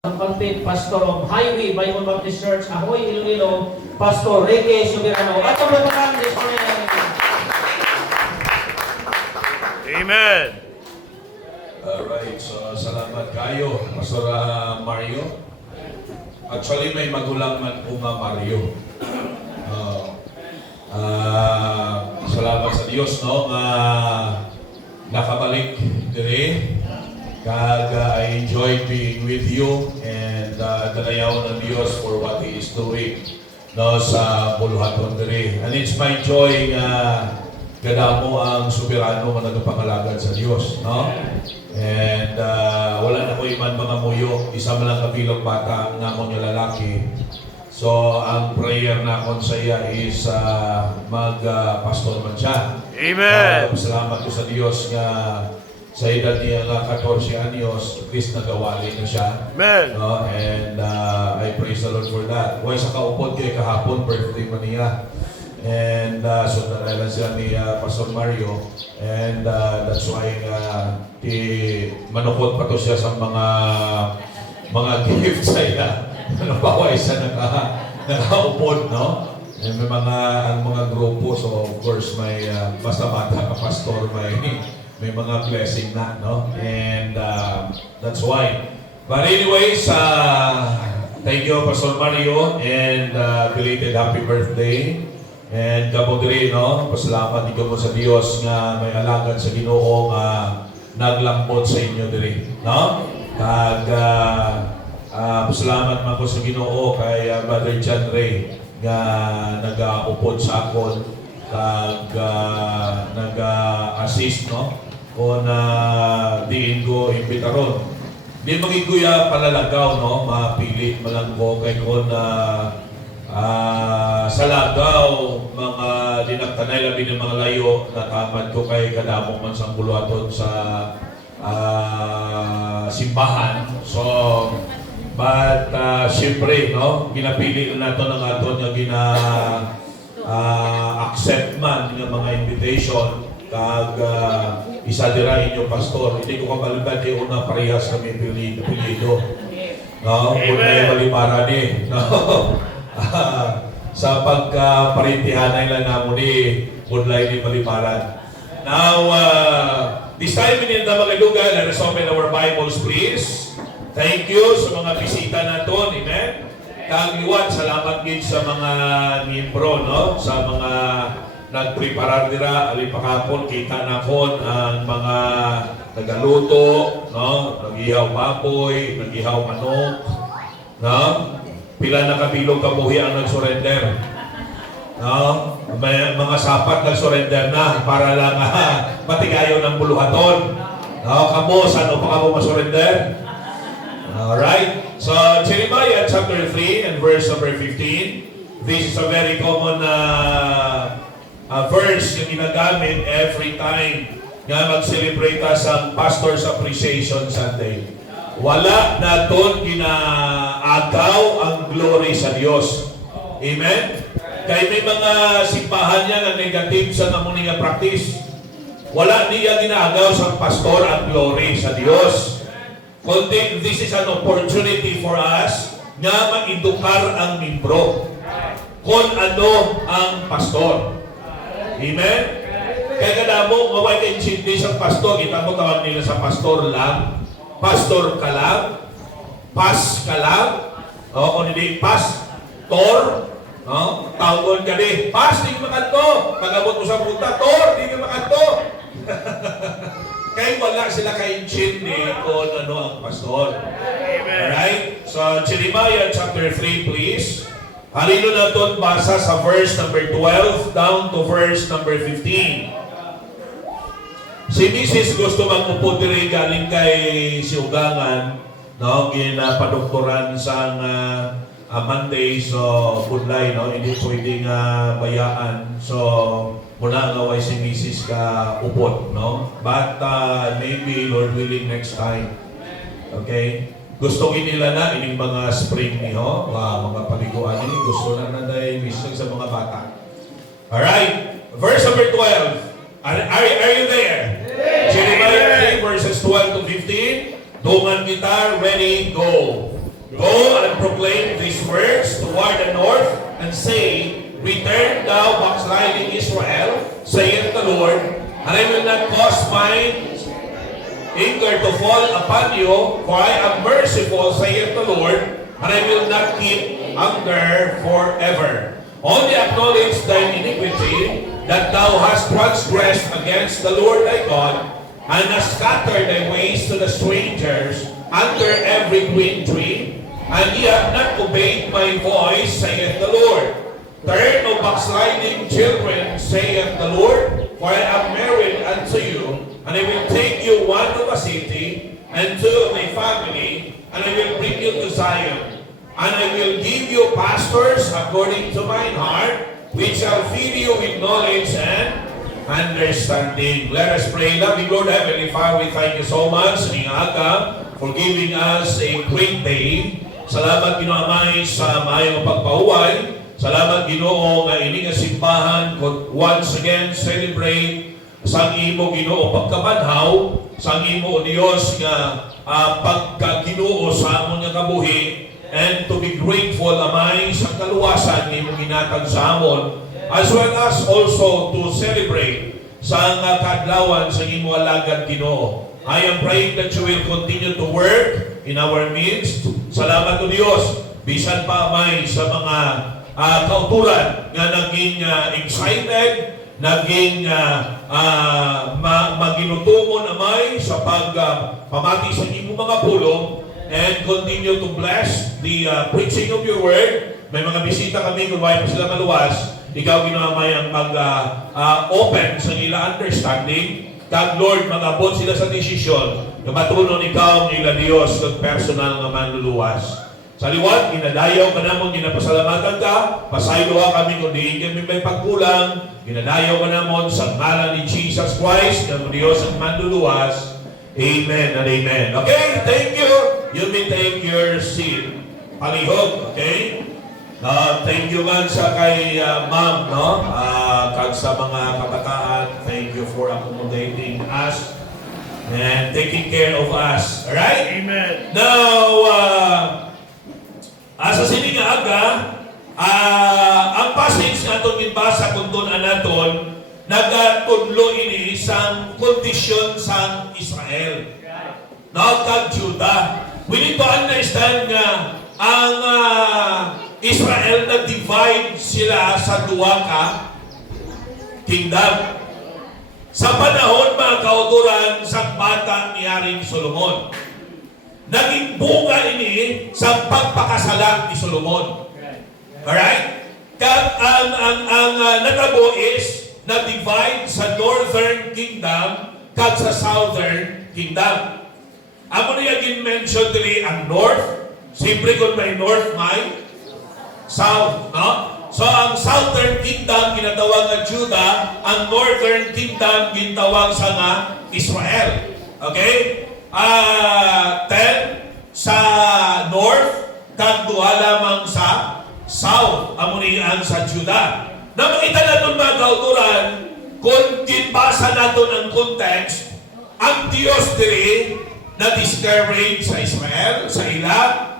Content Pastor of Highway Bible Baptist Church, Ahoy, Iloilo, Pastor Ricky Subirano. At ang mga this morning. Amen. Alright, so salamat kayo, Pastor Mario. Actually, may magulang man po nga Mario. Salamat sa Diyos, no? Nakabalik dire. I enjoy being with you and danayaw ng Diyos for what He is doing, no, sa Buluhaton dire. And it's my joy gada mo ang soberano nga nagapangalagad sa Diyos, no? And wala na ko iman mga muyo, isa man lang kabilang bata nga mo niya lalaki. So ang prayer na kon sa iya is mag-pastor man siya. Amen. Salamat ko sa Diyos nga sa edad niya nga 14 anyos, at least nagawali na siya. Amen. No? And I praise the Lord for that. Huwag sa kaupod kay kahapon, birthday man niya. And so naralan sila ni Pastor Mario. And that's why manukod pa to siya sa mga gifts sa iya. Ano pa ko isa nakaupod, no? And may ang mga grupo, so of course may basta bata ka pastor, may mga blessing na, no? And that's why. But anyways, thank you, Pastor Mario, and belated happy birthday. And kamo diri, no? Pasalamat ikaw mo sa Dios nga may alagad sa Ginoo nga naglambot sa inyo diri, no? Kag pasalamat man ko sa Ginoo kay Brother John Ray nga nag-upod sa akon kag nag-assist, no? Kung diin ko imbitaron. Di magiguya palalagaw, no? Mapili malang ko kay kung sa lagaw, mga dinagtanay labi ng mga layo, natamad ko kay kadamong man sang buluhaton sa simbahan. So, but siyempre, no? Ginapili na nato ng aton nga accept man ng mga invitation kag isa dira inyo pastor. Hindi ko kamalibad kay una parehas kami pilido. No? Una malimara ni. No? Sa pagkaparintihanay lang namo ni budlay ni malimaran. Now, this time in the mga lugar, let us open our Bibles, please. Thank you sa mga bisita naton. Amen. Kag liwat, salamat din sa mga miyembro, no? Sa mga nagpreparar dira, alipakapon, kita na kon ang mga nagaluto, no? Nag-ihaw baboy, nag-ihaw manok, no? Pila na kabilog kabuhi ang nag-surrender. No? May mga sapat nag-surrender na para lang matigayo ng buluhaton. No? Kamo, saan pa kamo ma-surrender? Alright? So, Jeremiah chapter 3 and verse number 15. This is a very common verse yung ginagamit every time nga mag-celebrate sa Pastor's Appreciation Sunday. Wala na doon ginaagaw ang glory sa Diyos. Amen? Kaya may mga simbahan niya na negative sa namuning nga practice. Wala niya ginaagaw sa pastor ang glory sa Diyos. Kundi this is an opportunity for us nga maindukar ang membro kung ano ang pastor. Amen? Kaya kadamo, mawag ka-intindi sa pastor. Kita mo tawag nila sa pastor lang. Pastor ka lang, pas ka lang, o kung hindi pastor, no? Tawgon ka din, pas, di ka makanto. Pag-abot mo sa punta, tor, di ka makanto. Kaya wala sila kaintindi kung ano ang pastor. Alright? So, Jeremiah chapter 3, please. Halino na doon basa sa verse number 12 down to verse number 15. Si Mrs. gusto mag-upod diri galing kay Siugangan, no? Ginapadoktoran sa Monday, so budlay, no? Hindi pwedeng bayaan. So, muna nga way si Mrs. ka upod, no? But maybe, Lord willing, next time. Okay? Gusto nila na ining mga spring niyo, mga paliguan ni gusto na dahil Mrs. sa mga bata. Alright? Verse number 12. Are you there? Jeremiah 3 verses 12 to 15. Dungan kita, ready, go. Go and proclaim these words toward the north, and say, Return thou backsliding Israel, saith the Lord, and I will not cause my anger to fall upon you, for I am merciful, saith the Lord, and I will not keep anger forever. Only acknowledge thine iniquity, that thou hast transgressed against the Lord thy God, and hast scattered thy ways to the strangers under every green tree, and ye have not obeyed my voice, saith the Lord. Turn, O backsliding children, saith the Lord, for I am married unto you, and I will take you one of a city, and two of a family, and I will bring you to Zion. And I will give you pastors according to mine heart, which shall feed you with knowledge and understanding. Let us pray. Loving Lord Heavenly Father, we thank you so much ng aga for giving us a great day. Salamat Ginoo Amay sa maayong pagpahuway. Salamat Ginoo nga ini nga simbahan could once again celebrate sang imo Ginoo pagkabanhaw, sang imo Dios nga pagka-Ginoo sa amon nga kabuhi, and to be grateful Amay sa kaluwasan nga imo ginatag sa amon, as well as also to celebrate sa kadlawan sa imo alagad Ginoo. I am praying that you will continue to work in our midst. Salamat o Diyos, bisan pa Amay sa mga kauturan nga naging excited, naging maginutungon Amay sa pagpamati sa imo mga pulong, and continue to bless the preaching of your word. May mga bisita kami kung why pa sila maluwas. Ikaw ginamay ang mag-open sa nila understanding. God Lord, mag-abot sila sa desisyon na matunon ikaw ang ila Diyos ng personal nga manluluwas. Sa liwat, ginadayaw ka namon, ginapasalamatan ka, pasayloa kami kung diin kami may pagkulang, ginadayaw ka namon sa ngalan ni Jesus Christ, ng Diyos ang manluluwas. Amen and amen. Okay, thank you. You may take your seat. Palihog, okay? Thank you man sa kay ma'am, no? Kag sa mga kabataan, thank you for accommodating us and taking care of us. Alright? Amen. Now, asa sini nga aga, ang passage nga itong ginbasa kung doon anaton, nagatudlo ini isang kondisyon sa Israel. Now, kag Judah. We need to understand nga ang Israel na-divide sila sa duwa ka kingdom. Sa panahon mga kauturan sa bata ni Haring Solomon, naging bunga ini sa pagpakasala ni Solomon. Alright? Kag ang natabo is na-divide sa northern kingdom kag sa southern kingdom. Amo niya gin-mention dili ang north. Siyempre kung may north, may south, no? So ang southern kingdom ginatawag nga Judah, ang northern kingdom ginatawag sa nga Israel. Okay? 10 sa north, kag duha lamang sa south, amo niya sa Judah. Na makita natin mga kauturan, kung ginbasa natin ang context, ang Diyos diri na-discourage sa Israel, sa ila,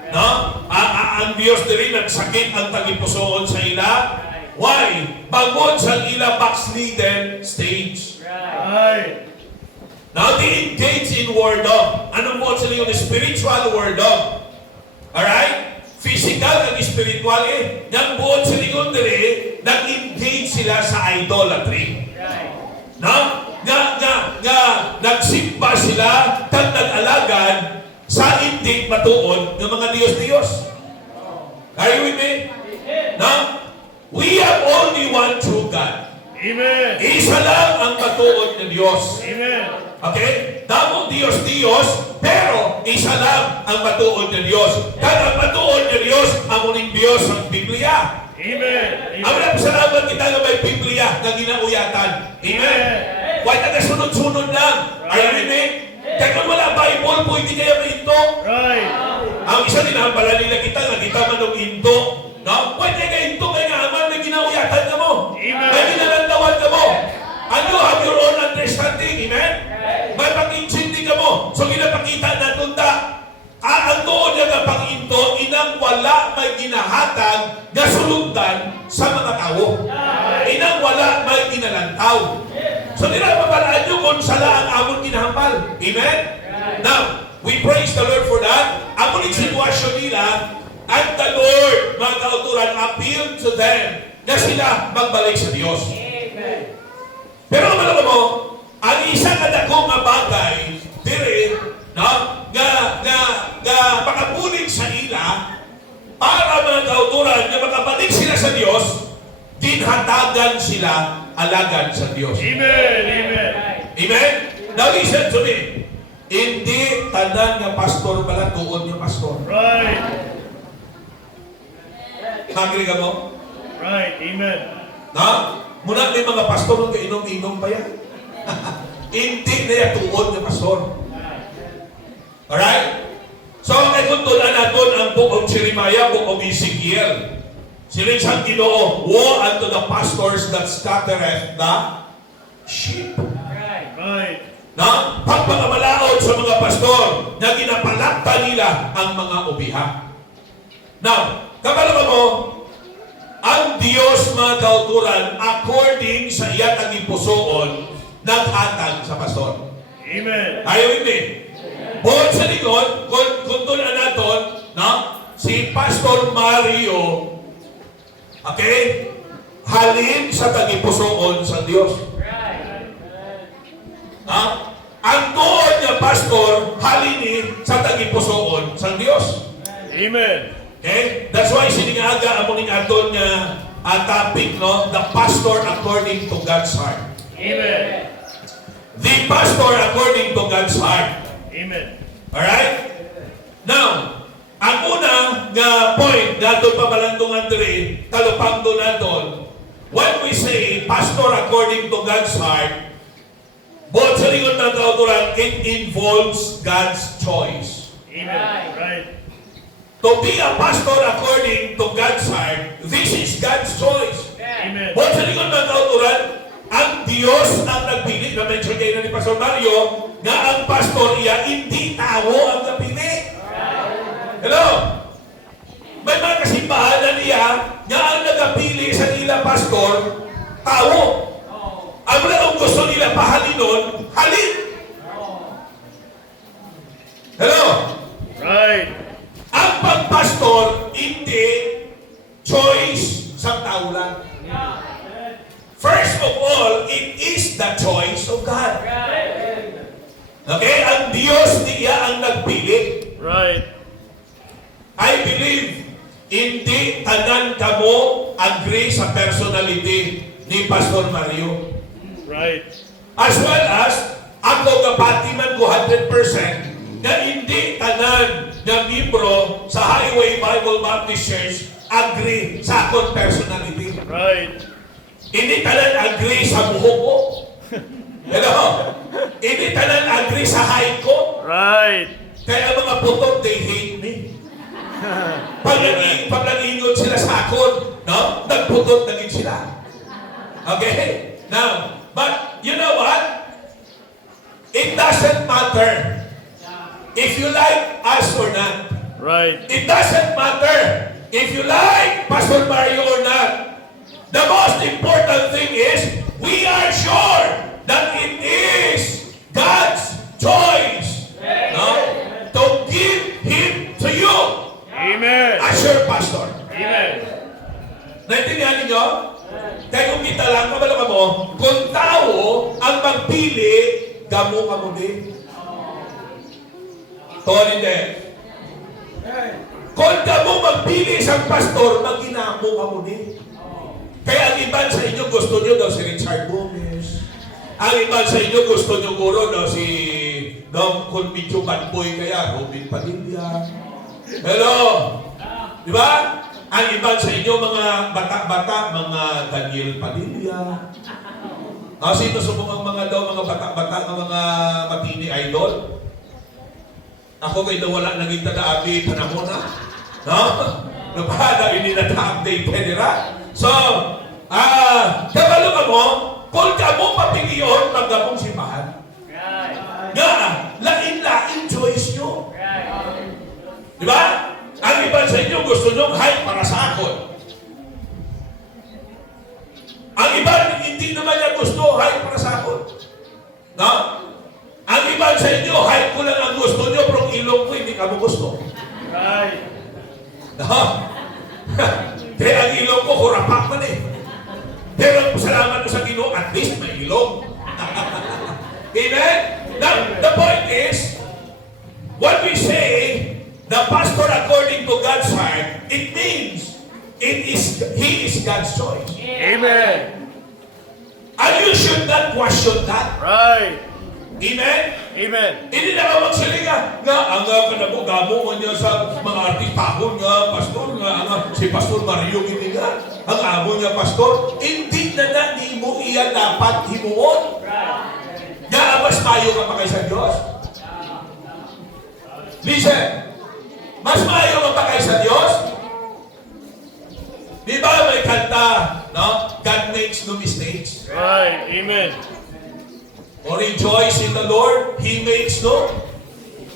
no? Ang Diyos diri nagsakit ang tagipusoon sa ila. Why? Bangod sa ila backslidden stage. Right. Now, they engage in wordom. Anong mo sila yung spiritual wordom? Alright? Physical at spiritual eh. Yang buod sila yung diri, nag-engage sila sa idolatry. No? Nagsimba sila, kag nag-alagad sa hindi matuon ng mga Diyos-Diyos. Are you with me? Now, we have only one true God. Amen. Isa lang ang matuon ng Diyos. Amen. Okay? Damong Diyos-Diyos, pero isa lang ang matuon ng Diyos. Kag ang matuon ng Diyos, amuning Diyos ang Biblia. Amen. Ang salamat kita na may Biblia na ginauyatan. Amen. Huwag na sunod-sunod lang. Are you with me? Kaya kung wala Bible, pwede kaya mainto. Right. Ang isa din ang pala nila kita, nga kita man ng into. No? Pwede kaya into, kaya nga aman may ginauyatan ka mo. Amen. May ginalantawan ka mo. And you have your own understanding. Amen? May pag-intindi ka mo. So ginapakita na tunta. Ang doon niya nga pag-into, wala may ginahatag nga sulugdan sa mga tao. Inang wala may ginalantaw. So nila mabalaan nyo kung sala ang amon ginahampal. Amen? Now, we praise the Lord for that. Amon yung sitwasyon nila, and the Lord, mga kauturan, appealed to them na sila magbalik sa Diyos. Pero alam mo, ang isa na dakong nga bagay, dire, no, nga makabulig sa ila, para mga kauturan, na makabalik sila sa Diyos, dinhatagan sila alagad sa Diyos. Amen. Amen. Amen? Now listen to me. Hindi tanan nga pastor pala tuon yung pastor. Right. Agree ka mo? Right. Amen. Na? Muna may mga pastor nung kainom-inom pa yan. Hindi na yan tuon yung pastor. Alright? So, kay kuntulan natin ang book of Jeremiah, book of Ezekiel. Sila isang Ginoo, woe unto the pastors that scattereth the sheep. Right. Na? Pagpakamalaod sa mga pastor na ginapalakta nila ang mga ubiha. Now, kapalaman mo, ang Diyos mga kauturan, according sa iyat ang ipusoon, naghatag sa pastor. Amen. Tayo hindi. Bukod sa likod, kung tulan natin, no? Si Pastor Mario, okay, halin sa tagipusoon sa Diyos. Ha? Ang tuon niya, Pastor, halini sa tagipusoon sa Diyos. Amen. Okay? That's why siningaga ang muning aton nga topic, no? The pastor according to God's heart. Amen. The pastor according to God's heart. Amen. Alright? Now, ang una nga point natin pabalandungan diri, talupang doon natin, when we say pastor according to God's heart, both sa lingon ng kauturan, it involves God's choice. Amen. Right. To be a pastor according to God's heart, this is God's choice. Amen. Both sa lingon ng kauturan, ang Diyos ang nagpili, na-mention kayo na ni Pastor Mario, nga ang pastor iya, hindi tao ang napili. Hello? May mga kasimbahan na niya, nga ang nagapili sa nila pastor, tao. Ang lang gusto nila pahalinon, halin. Hello? Right. Ang pagpastor, hindi choice sa tao lang. First of all, it is the choice of God. Okay? Ang Diyos niya ang nagpili. Right. I believe, hindi tanan kamo agree sa personality ni Pastor Mario. Right. As well as, ako kapati man ko 100% na hindi tanan na membro sa Highway Bible Baptist Church agree sa akong personality. Right. Hindi tanan agree sa buhok ko. Hello? Hindi tanan agree sa height ko. Right. Kaya mga putot, they hate me. Pag nag-ingon sila sa akon, no? Nagputot na din sila. Okay? Now, but you know what? It doesn't matter if you like us or not. Right. It doesn't matter if you like Pastor Mario or not. The most important thing is, we are sure that it is God's choice, no? To give Him to you Amen. as your pastor. Amen. Naintindihan ninyo? Kaya kung kita lang, kabala mo, kung tao ang magpili, gamo ka mo din. Tuwan hindi. Kung gamo magpili isang pastor, maginamo ka mo din. Kaya ang iban sa inyo, gusto nyo daw si Richard Gomez. Ang iban sa inyo, gusto nyo guro daw si kung medyo bad boy kaya, Robin Padilla. Hello? Di ba? Ang iban sa inyo, mga bata-bata, mga Daniel Padilla. Sino subong ang mga bata-bata, ang mga matini idol? Ako kayo wala naging tada-update panahon na. No? Napahada, hindi na-update nila. So, kabalo ka mo, kung ka mo papiliyon, magdamong simbahan. Nga, lain-lain choice nyo. Di ba? Ang iba sa inyo gusto gusto nyo, hay, para sa akon. Ang iba, hindi naman niya gusto, hay, para sa akon. No? Ang iba sa inyo, hay, ko lang ang gusto nyo, pero ang ilong ko, hindi ka mo gusto. Right. No? Kaya ang ilong ko, hurapak man eh. Pero salamat sa Ginoo, at least may ilong. Amen? Now, the point is, when we say, the pastor according to God's heart, it means, he is God's choice. Amen. And you should not question that. Right. Amen? Amen. Hindi na ka magsilinga. Nga, ang kanabugamo mo niya sa mga artistahon nga, pastor nga, si Pastor Mario gini nga. Ang amo niya, pastor, hindi na ni mo iya dapat himuon. Nga, mas mayo ka pa kaysa Diyos. Listen, mas mayo ka pa kaysa Diyos. Di ba may kanta, no? God makes no mistakes. Right. Amen. O rejoice in the Lord, He makes no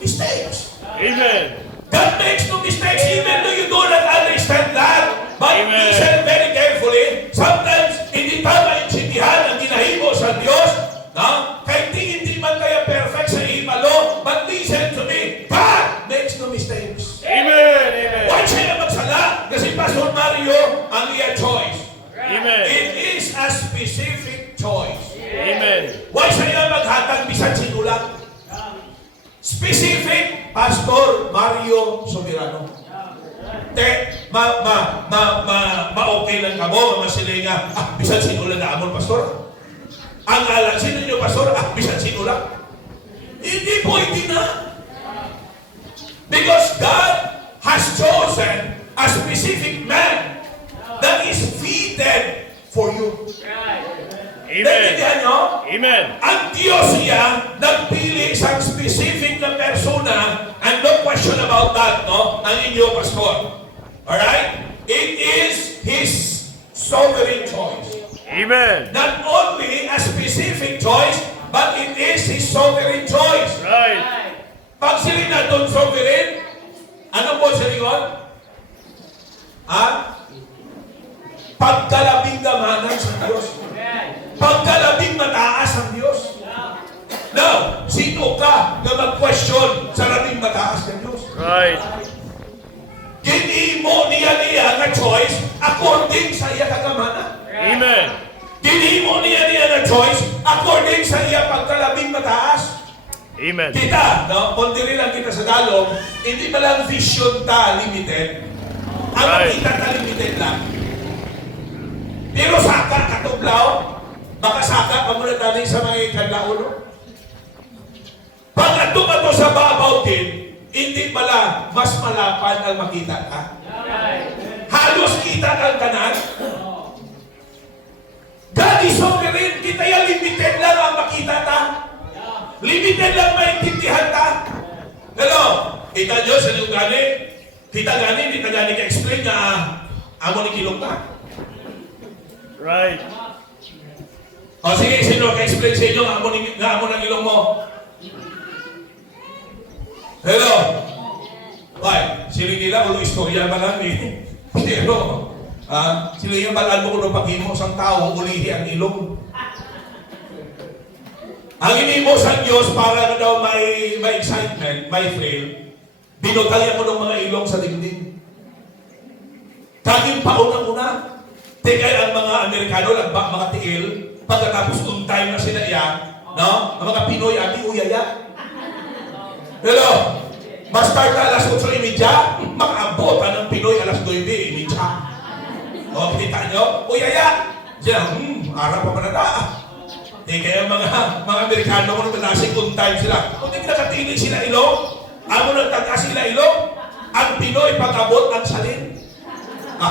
mistakes. Amen. God makes no mistakes even though you do not understand that. But Amen. listen very carefully. Sometimes, hindi pa maintindihan ang ginahimo sa Diyos. No? Kahit hindi man kaya perfect sa imalo, but listen to me. God makes no mistakes. Amen. Amen. Why siya magsala? Kasi Pastor Mario, ang iya choice. Amen. It is a specific choice. Amen. Why siya maghatag bisan sinulat? Specific, Pastor Mario Soberano. Ma-okay lang kamo, masilinga, bisan sinulat na amon, Pastor. Ang alam, sino nyo, Pastor? Bisan sinulat. Hindi pwede na. Because God has chosen a specific man that is fitted for you. Amen. Naintindihan nyo? Amen. Ang Diyos niya nagpili isang specific na persona, and no question about that, no? Ang inyo, Pastor. Alright? It is His sovereign choice. Amen. Not only a specific choice, but it is His sovereign choice. Right. Pag sila na doon sovereign, ano po sa likod? Ha? Pagkalabing gamanan sa Diyos. Pagkalabing mataas ang Diyos. Now, sino ka na mag-question sa labing mataas ng Diyos? Right. Hindi mo niya na choice according sa iya kagamanan. Amen. Hindi mo niya na choice according sa iya pagkalabing mataas. Amen. Kita, no? Kundi lang kita sa dalong, hindi ba lang vision ta limited? Ang Right. makita ta limited lang. Pero saka katublaw, baka saka ka muna tayo sa mga ikadlao, no? Pag ato ka to sa babaw din, hindi pala mas malapan ang makita ka. Halos kita kang kanan. God is sovereign, kita yung limited lang ang makita ta. Limited lang maintindihan ta. Hello? Kita nyo sa inyong gani? Kita gani ka-explain na amo ni kilong ta. Right. O sige, sino ka-explain sa inyo nga amo ng ilong mo? Hello? Why? Sino nila, ulo istorya ba lang eh? Pero, sino yung balaan mo kung paghimo sang tao, ulihi ang ilong. Ang inimo sa Diyos para na daw may excitement, may thrill, binutaya mo ng mga ilong sa dingding. Kaging pauna-una, tigay ang mga Amerikano, mga tiil, pagkatapos on time na sila yan, no? Ang mga Pinoy, uyaya. Hello? Basta ka alas 8:30, makaabot ng Pinoy alas 9:30. O, kita nyo? Uyaya! Siya, harap pa manada. Kaya mga Amerikano kung nalasing on time sila. Kung hindi nakatinig sila ilong, amo nagtagka sila ilong, ang Pinoy pag-abot ang salin.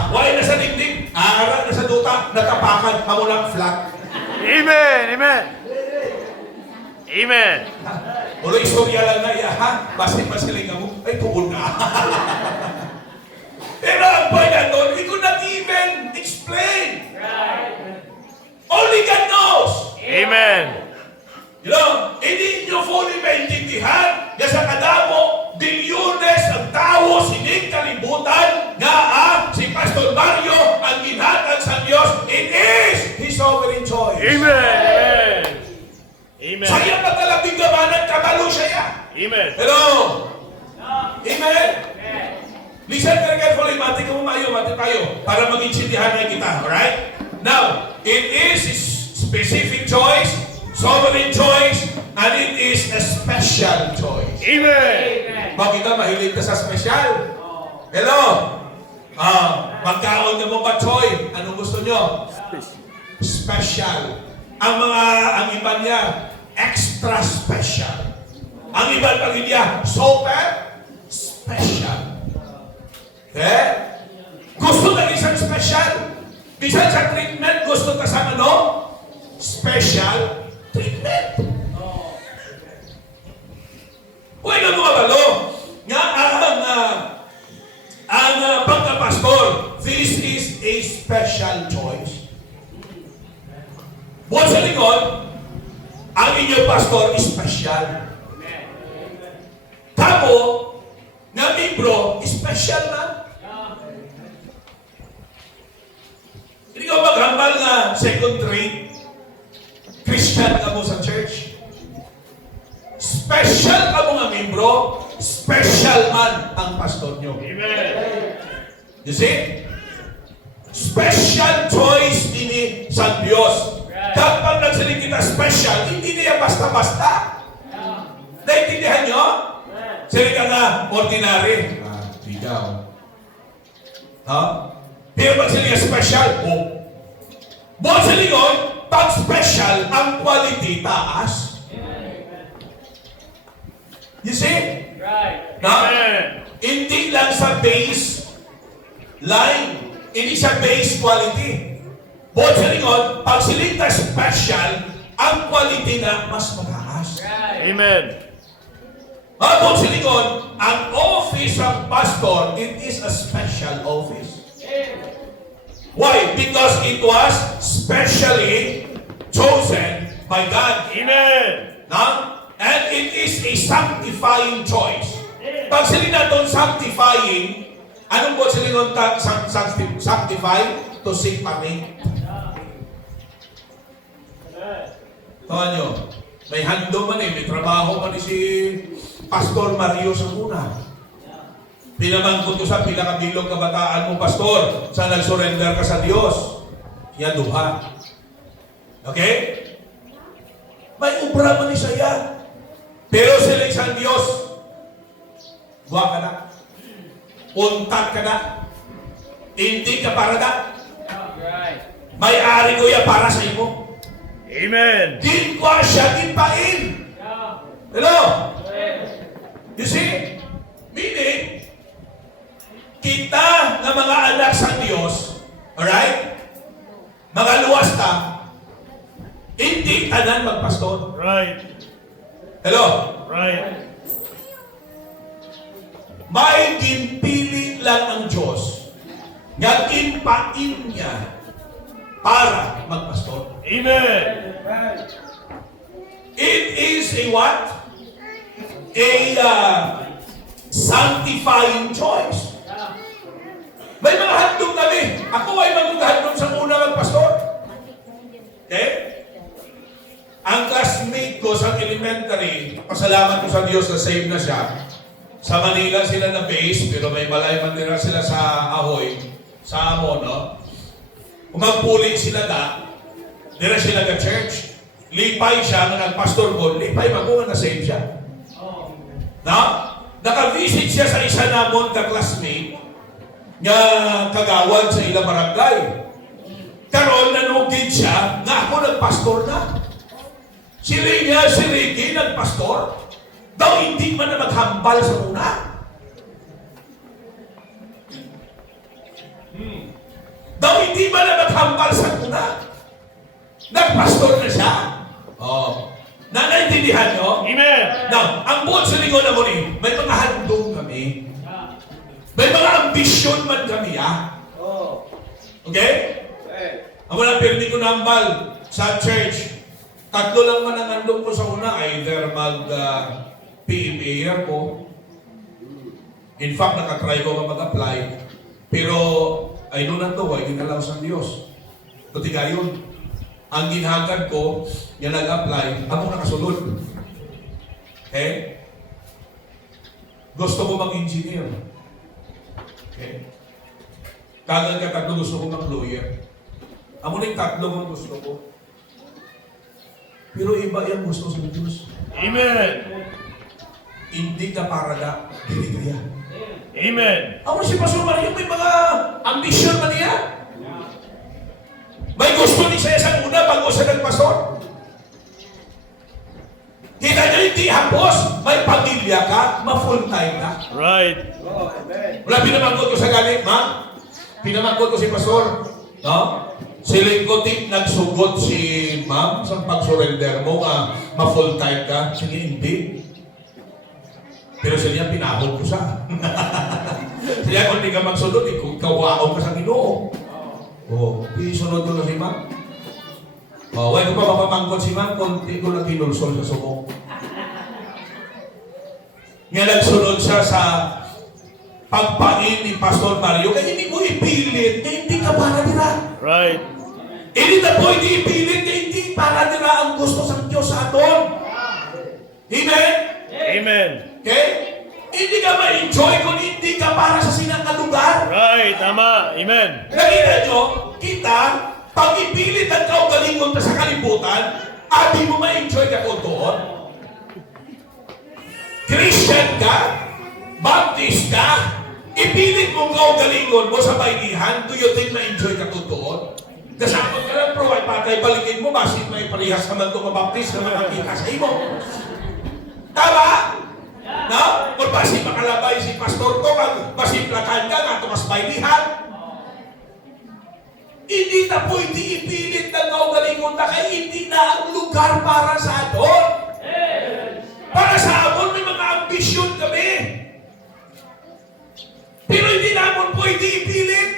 Why na sa dingding? Ara na sa duta, natapakan, amo lang flat. Amen. Amen. Amen. Ulo istorya lang na iya, ha? Basta masiling ka mo, ay tugon na. Pero ang point natin, we could not even explain. Only God knows. Amen. You know, hindi nyo fully maintindihan na sa kadamo, bilyones ang tao, sining kalibutan, nga Amen. Amen. Saya magkalabing gabanan, kabalo siya. Amen. Hello? Amen? Listen very carefully, mati ka mo mati tayo, para mag-intindihan na kita, alright? Now, it is specific choice, sovereign choice, and it is a special choice. Amen. Bakit ka mahilig ka sa special? Hello? Magkaon ka mo ba, Choy? Anong gusto nyo? Special. Ang iba niya, extra special. Ang iba pag niya, super special. Okay? Gusto na isang special. Bisan sa treatment, gusto ka sa ano? Special treatment. Huwag na mga balo. Nga ang pagkapastor, this is a special choice. Buwan sa likod, ang inyong pastor is special. Tapo, na membro, special na. Hindi ka maghambal na second rate Christian ka mo sa church. Special ka mo nga membro, special man ang pastor nyo. Amen. You see? Special choice ini sa Diyos. Kapag nagsaling kita special, hindi niya basta-basta. Naintindihan nyo? Sali ka nga, ordinary. Ikaw. Pero pag sali ka special, buwan sa lingon, pag special, ang quality taas. You see? Right. No? Amen. Hindi lang sa base line, hindi sa base quality. Buwan sa lingon, pag sali ka special, ang quality na mas mataas. Amen. Buwan sa lingon, ang office ng pastor, it is a special office. Why? Because it was specially chosen by God. Amen. No? And it is a sanctifying choice. Pag sila natin sanctifying, anong po sila natin sanctify? To separate. Tawa nyo, may handlo man may trabaho man si Pastor Mario sa una. Pinamangkot ko sa pinakabilog kabataan mo, Pastor, sa nag-surrender ka sa Diyos. Yan duha. Okay? May ubra man ni saya. Pero sila isang Diyos. Buwa ka na. Untat ka na. Hindi ka para na. May ari ko yan para sa imo. Amen. Din ko siya gipain. Hello? You see? Meaning, kita na mga anak sa Diyos, alright? Mga luwasta, hindi tanan magpastor. Right. Hello? Right. May ginpili lang ang Diyos nga ginpain niya para magpastor. Amen. It is a what? A sanctifying choice. May mga handog kami. Ako ay maghandog sa una magpastor. Okay? Ang classmate ko sa elementary, pasalamat ko sa Diyos na save na siya. Sa Manila sila na base, pero may balay mandira sila sa Ahoy, sa Amon, no? Umagpuli sila na, dira sila ka church. Lipay siya, nga nagpastor ko, lipay magunga na save siya. No? Naka-visit siya sa isa namon ka classmate, nga kagawad sa ilang barangay. Karon nanugid siya nga ako nagpastor na. Si Ricky nagpastor. Daw hindi man na maghambal sa una. Daw hindi man na maghambal sa una. Nagpastor na siya. Nanaintindihan nyo? Amen. Now, ang buwan sa lingon na mo ni, may mga handong kami. May mga ambisyon man kami, Okay? Ang wala pirmi ko nambal sa church. Tatlo lang man ang handong ko sa una. Either mag-PMA ko. In fact, nakatry ko mag-apply. Pero, ay doon na to, ay ginalaw sa Diyos. Kuti gayon. ang ginhagad ko, yung nag-apply, ako nakasunod. Okay? Gusto ko mag-engineer. Okay? Kagad ka tatlo gusto ko mag-lawyer. Amo na yung tatlo ang gusto ko. Pero iba yung gusto sa Diyos. Amen. Hindi ka para na, hindi kaya. Amen. Ako si Pastor Mario, may mga ambisyon man niya. May gusto ni siya sa una bago siya nagpastor. Kita niya hindi hapos, may pamilya ka, ma-full time ka. Right. Wala pinamangkot ko sa galit, ma. Pinamangkot ko si Pastor. No? Si Lingkotik nagsugot si ma'am sa pag-surrender mo, ma-full time ka. Sige, hindi. Pero siya pinahod ko siya. Siya kung hindi ka magsunod, kawaon ka sa Ginoo. Oh, isunod ko na si ma'am. Oh, wala ko pa mapamangkot si ma'am kung hindi ko na kinulsol sa subok. Nga nagsunod siya sa pagpain ni Pastor Mario, kaya hindi mo ipilit, kaya hindi ka para nila. Right. Hindi na po hindi ipilit, kaya hindi para nila ang gusto sa Diyos sa aton. Amen? Amen. Okay? Hindi ka ma-enjoy kung hindi ka para sa sinakalugar. Right. Tama. Amen. Nakita nyo, kita, pag ipilit ang kaugalingon ka sa kalibutan, di mo ma-enjoy ka kung doon. Christian ka, Baptist ka, ipilit mong kaugalingon mo sa bailihan, do you think ma-enjoy ka kung doon? Kasapot ka lang, bro, ay patay balikin mo, basit may parihas naman itong Baptist na makakita sa imo. Tama? No? Kung basit makalabay si pastor ko, kung basit plakan ka, nga tumas bailihan. Hindi na po hindi ipilit ng kaugalingon na kaya hindi na ang lugar para sa aton. Para sa amon, may mga ambisyon kami. Pero hindi naman po hindi ipilit.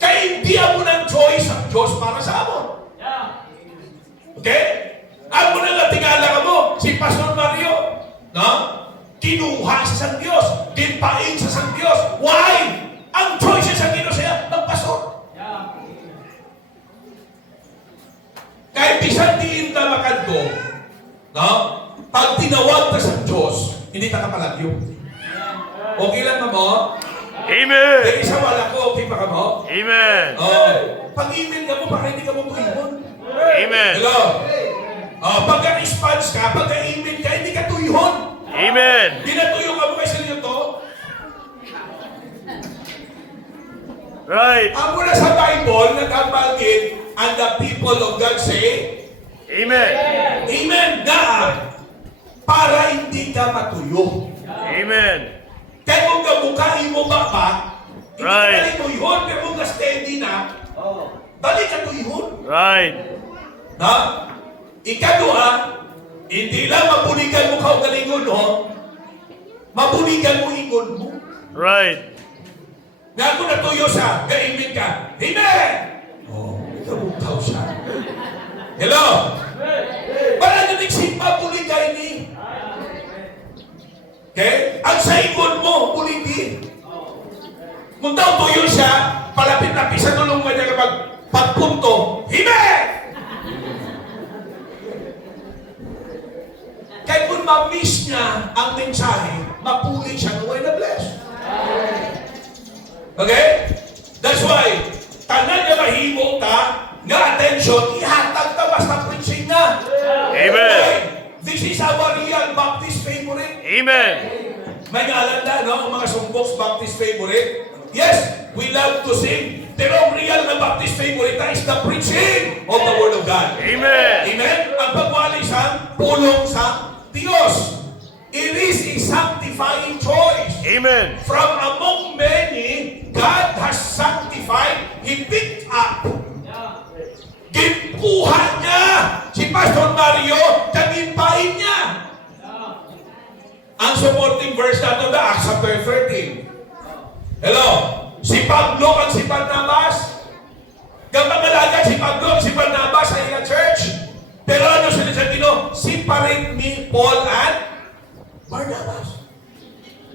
Kaya hindi ako ng choice ang Diyos para sa amon. Okay? Ako na nga tingala ka mo, si Pastor Mario, no? Kinuha sa San Diyos, dinpain sa San Diyos. Why? Ang choice sa Diyos siya, magpastor. Kahit isang diin ka makanto, no? Pag tinawag ka sa Diyos, hindi ka kapalagyo. Okay lang ka mo? Amen. Kaya isa wala ko, okay pa ka mo? Amen. Pag-email ka mo, baka hindi ka mo tuyhon. Amen. Hello? Pagka-response ka, pagka-email ka, hindi ka tuyhon. Amen. Pinatuyo ka mo kay Sir to. Right. Ang mula sa Bible, nag-ambalgin, and the people of God say, Amen. Amen, na para hindi ka matuyo. Amen. Kaya kung kabukain mo ba, hindi Right. ka tuyhon, pero kung ka-steady na, balik ka tuyhon. Right. Na? Ikadua, hindi lang mabuligan mo kaugalingon, no? Mabuligan mo ingon mo. Right. Nga ako natuyo sa, kaimin ka, Amen! Ikabukaw siya. Hello? Para na nagsimpa, buligay ni. Okay? Ang sa ingon mo, buligi. Kung daw tuyo siya, palapit-lapit sa tulong mo niya kapag pagpunto, Amen! Kaya kung ma-miss niya ang mensahe, mapuli siya ng way na bless. Okay? That's why, tanan niya mahimo ka, nga attention, ihatag ka basta preaching na. Amen. Okay? This is our real Baptist favorite. Amen. May naalala, no? Ang mga sumboks Baptist favorite. Yes, we love to sing. Pero ang real na Baptist favorite is the preaching of the Word of God. Amen. Amen? Ang pagwali sa pulong sa Diyos. It is a sanctifying choice. Amen. From among many, God has sanctified, He picked up. Ginkuha niya si Pastor Mario, kaginpain niya. Ang supporting verse natin na Acts chapter 13. Hello? Si Pablo at si Barnabas. Gapangalaga si Pablo at si Barnabas sa ilang church. Pero ano sila sa Tino? Separate me, Paul and Barnabas.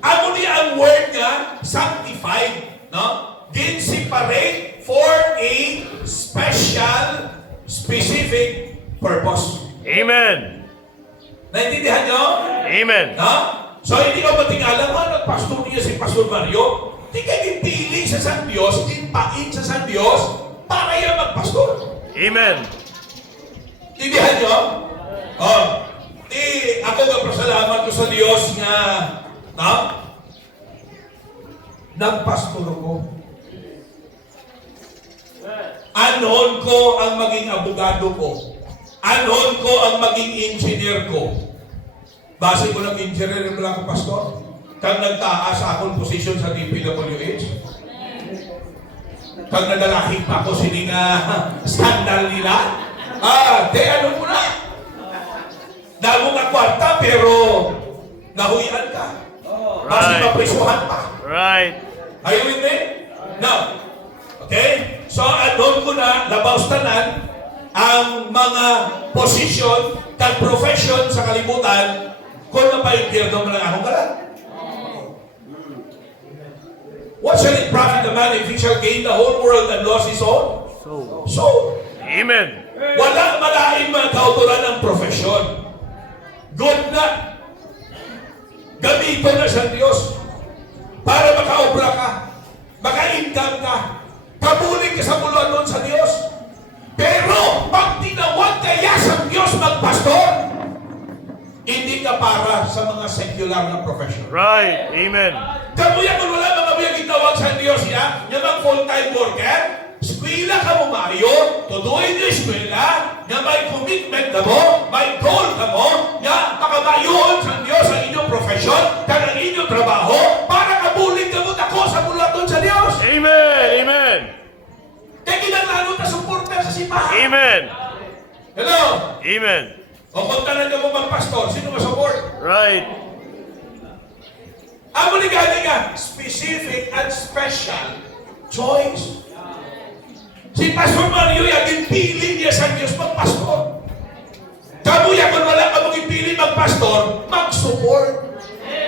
Ano niya ang word niya? Sanctified. No? Din separate for a special specific purpose. Amen. Naintindihan nyo? Amen. No? So hindi ka matingala, nagpastor niya si Pastor Mario. Hindi ka pinili sa San Dios, impain sa San Dios para yan magpastor. Amen. Tindihan nyo? Oh. Ako nagpasalamat ko sa Diyos nga, no? Nagpastor ko. Anon ko ang maging abogado ko. Anon ko ang maging engineer ko. Base ko ng engineer lang ako, pastor. Kang nagtaas sa akong posisyon sa DPWH. Kang nadalahing pa ako sining skandal nila. Ano mo na? Damo ka kwarta pero nahuyan ka. Base Right. maprisuhan pa. Right. Are you with me? Now, okay? So, doon ko na labaw tanan ang mga posisyon kag profession sa kalibutan kung mapaimpyerno man ang akong kalan. What shall it profit a man if he shall gain the whole world and lose his own soul? Amen. Wala malaing mga kauturan ng profesyon. Good na. Gamitin na sa Diyos para makaobra ka, maka-income ka, kabulig ka sa muluan doon sa Diyos. Pero pag tinawag kaya sa Diyos magpastor, hindi ka para sa mga secular na profession. Right. Amen. Kamuya kung wala mga biyang itawag sa Diyos ya, yung mga full-time worker, eskwela ka mo Mario, tuduin niyo eskwela, na may commitment ka mo, may goal ka mo, na makamayon sa Diyos ang inyong profession, kag ang inyong trabaho, para kabulig ka mo tako sa mulaton sa Diyos. Amen. Amen. Kaya kinalalo na supporter sa simbahan. Amen. Hello? Amen. O kung tanan ka mo mag-pastor, sino ma-support? Right. Amo ni gani nga, specific and special choice. Si Pastor Mario, yung pili niya sa Diyos magpastor. Kamuya, kung wala ka mong ipili magpastor, mag-support.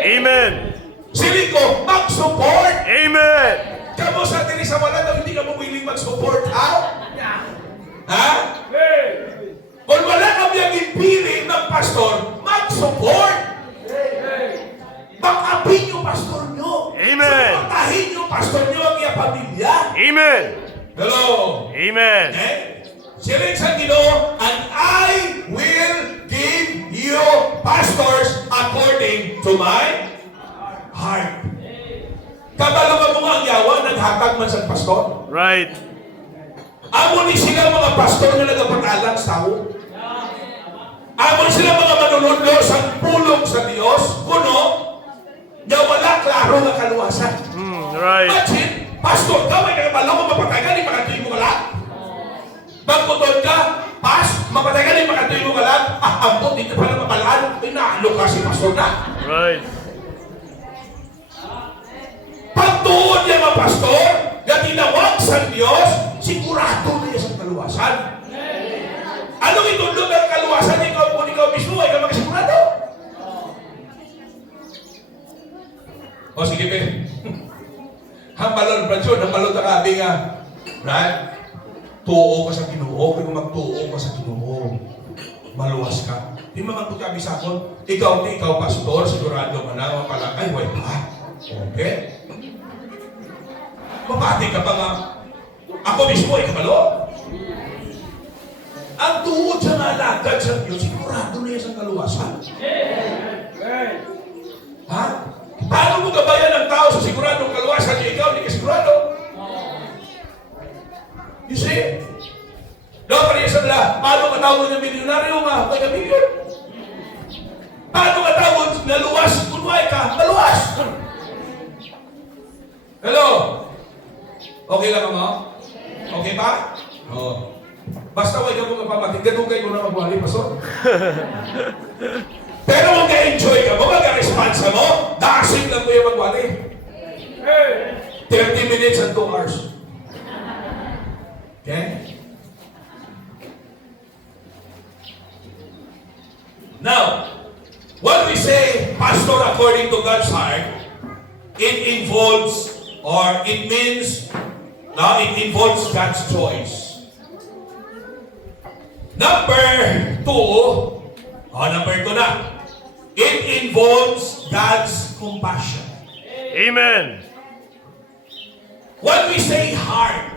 Amen. Si Rico, mag-support. Amen. Kamu sa Teresa, wala daw hindi ka mo willing mag-support, ha? Ha? Kung wala ka mong ipili magpastor, mag-support. Mag-apin yung pastor nyo. Amen. Supportahin yung pastor nyo ang iyong pamilya. Amen. Hello? Amen. Okay? Sila sa Ginoo, and I will give you pastors according to my heart. Kabalo ka mo ang yawa, naghatag man sa pastor. Right. Amo ni sila mga pastor na nagapag-alang sa tao. Amo ni sila mga manunodlo sa pulong sa Diyos, kuno, na wala klaro nga kaluwasan. Right. Imagine, pastor ka, may nakabalo ko mapatay ka, di makatuloy mo ka lang. Magputol ka, mapatay ka, di makatuloy mo ka lang. Ampot, dito pa na mapalaan, inaalo ka si pastor na. Right. Pagtuon niya mga pastor, na tinawag sa Diyos, sigurado na niya sa kaluwasan. Anong itulog ng kaluwasan? Ikaw mismo, ay ka makasigurado. O sige, pe. Hambalon, Bransyon, hambalon na kabi nga. Right? Tuo ka sa Ginoo. Kung magtuo ka sa Ginoo, maluwas ka. Di mamangkot kami sa akon, ikaw, pastor, sigurado ka na, mapala, ay, why pa? Okay? Mapati ka pa nga. Ako mismo, ay kabalo. Ang tuod sa nalagad sa Diyos, sigurado na yan sa kaluwasan. Ha? Paano mo gabayan ng tao sa siguradong kaluwasan niya? Ikaw, hindi ka sigurado. You see? No, kaya sa nila, paano katawag ng milyonaryo nga? May kamilyon. Paano katawag na luwas? Kunway ka, maluwas. Hello? Okay lang mo? Okay pa? Oo. Basta huwag ka mo kapamating. Ganugay ko na magwali, pastor. Pero huwag ka-enjoy ka mo, huwag ka-responsa mo, dasing lang mo yung magwali. 30 minutes and 2 hours. Okay? Now, when we say pastor according to God's heart, it involves, or it means, it involves God's choice. Number 2, number 2 na. It involves God's compassion. Amen. When we say heart,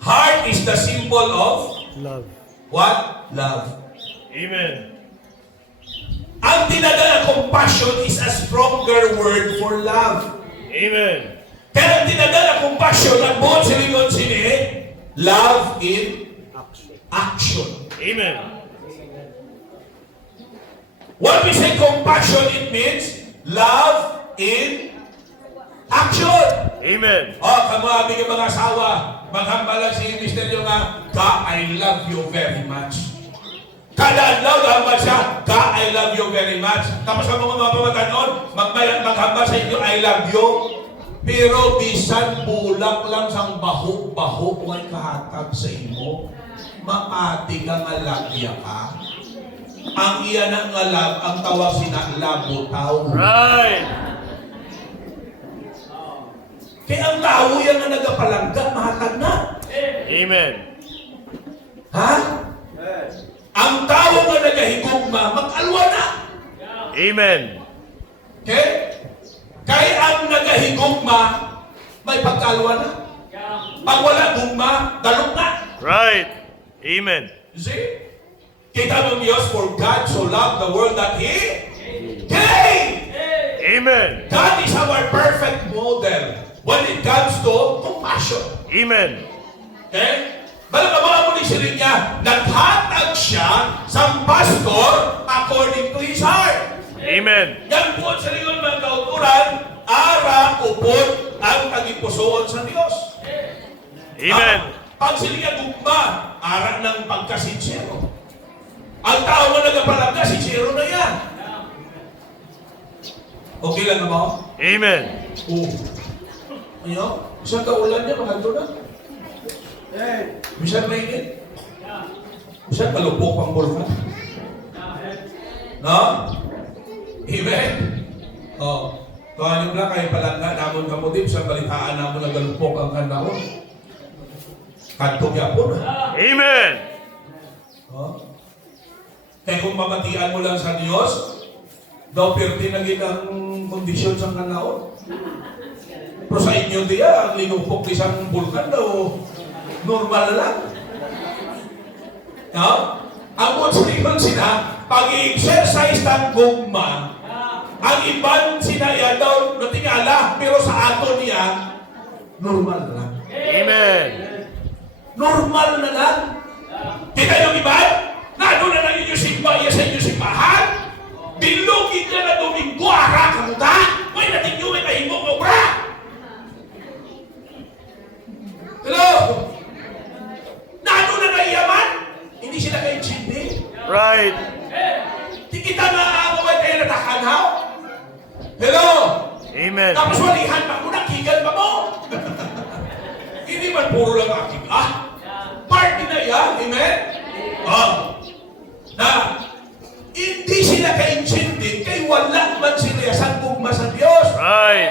heart is the symbol of Love. what? Love. Amen. Ang tinadala compassion is a stronger word for love. Amen. Kaya ang tinadala compassion at buong silingon sini, love in action. Amen. When we say compassion, it means love in action. Amen. Kamabi ng mga asawa, maghambala si Mr. yung Ka, I love you very much. Kada adlaw gahambal siya, Ka, I love you very much. Tapos ang mga pamatanon, maghambal sa inyo, I love you. Pero bisan bulak lang sang baho-baho kung ay kahatag sa imo, maati ka nga labya ka. Ang iya na nga lab, ang tawag sinalabutaw. Right. Kaya ang tao yan na nagapalangga, mahatag na. Amen. Ha? Ang tao nga nagahigugma, mag-alwa na. Amen. Okay? Kaya ang nagahigugma, may pagkalwa na. Pag wala gugma, dalok na. Right. Amen. You see? Kita mo Diyos, for God so loved the world that He gave. Amen. God is our perfect model when it comes to compassion. Amen. Okay? Balakabahan mo ni siya niya, naghatag siya sa pastor according to his heart. Amen. Yan po sa ringon mga kauturan, ara upod ang tagipusoon sa Diyos. Amen. Pag sila gugma, ara ng pagkasinsero. Ang tao mo nagapalagga, sincero na yan. Okay lang naman? Amen. Ano? Isang kaulan niya, mahalto na. Bisan mainit. Bisan palupok pang bulkan. No? Amen? Tuhan yung lang kayo palangga, namon ka mo din, sa balitaan namon na galupok ang kanahon. Kantog yapon. Amen. Kaya kung mamatian mo lang sa Diyos, daw perti na ang kondisyon sa kanahon. Pero sa inyo diya, ang linupok isang bulkan daw, normal na lang. No? Ang konsilingon sila, pag-i-exercise ng gugma, ang ibang sinaya daw natingala, pero sa ato niya, normal na lang. Amen. Normal na lang. Kita yung iba, nano na lang yung simba, iya sa inyo simbahan, bilugin ka na Domingo, ara ka mo ta, may natin yung may kahimo mo, bra! Hello? Nano na naiyaman? Hindi sila kayo chindi. Right. Di kita nga away kayo natakanaw. Hello? Amen. Tapos walihan pa mo, nakigan pa mo. Hindi man puro lang aking, party na yan, amen? Na, hindi sila kaintindi, kay wala man sila sa gugma sa Diyos. Right.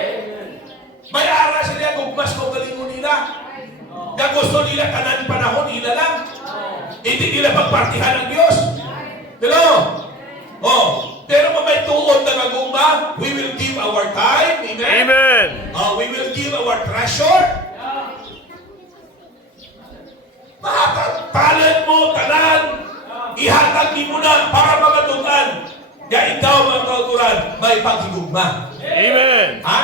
May ara sila gugmas ko galingon nila. Na gusto nila kanan panahon, nila lang. Hindi nila pagpartihan ng Diyos. Hello? Pero may tuon na gagugma, we will give our time, amen? Amen. We will give our treasure. Talent mo, tanan, ihatag mo na para mamatukan. Kaya ikaw, mga kauturan, may paghigugma. Amen. Ha?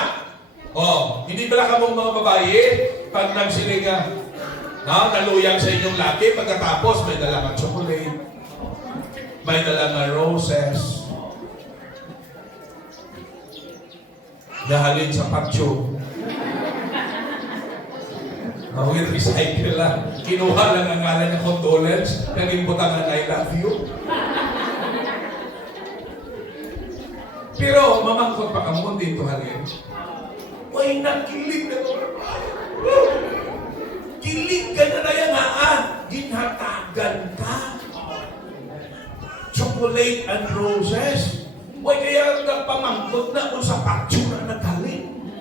Hindi pala ka mong mga babae, pag nagsiling naluyang sa inyong laki, pagkatapos may dala kang chocolate, may dala nga roses, nahalin sa patio. Will recycle lang. Kinuha lang ang ngalan ng condolence, naging butangan I love you. Pero mamangkot pa kamo dito halin. May nakilig na kilig ka na yan ginhatagan ka. Chocolate and roses. May kaya nagpamangkot na kung sa patio na naghalin.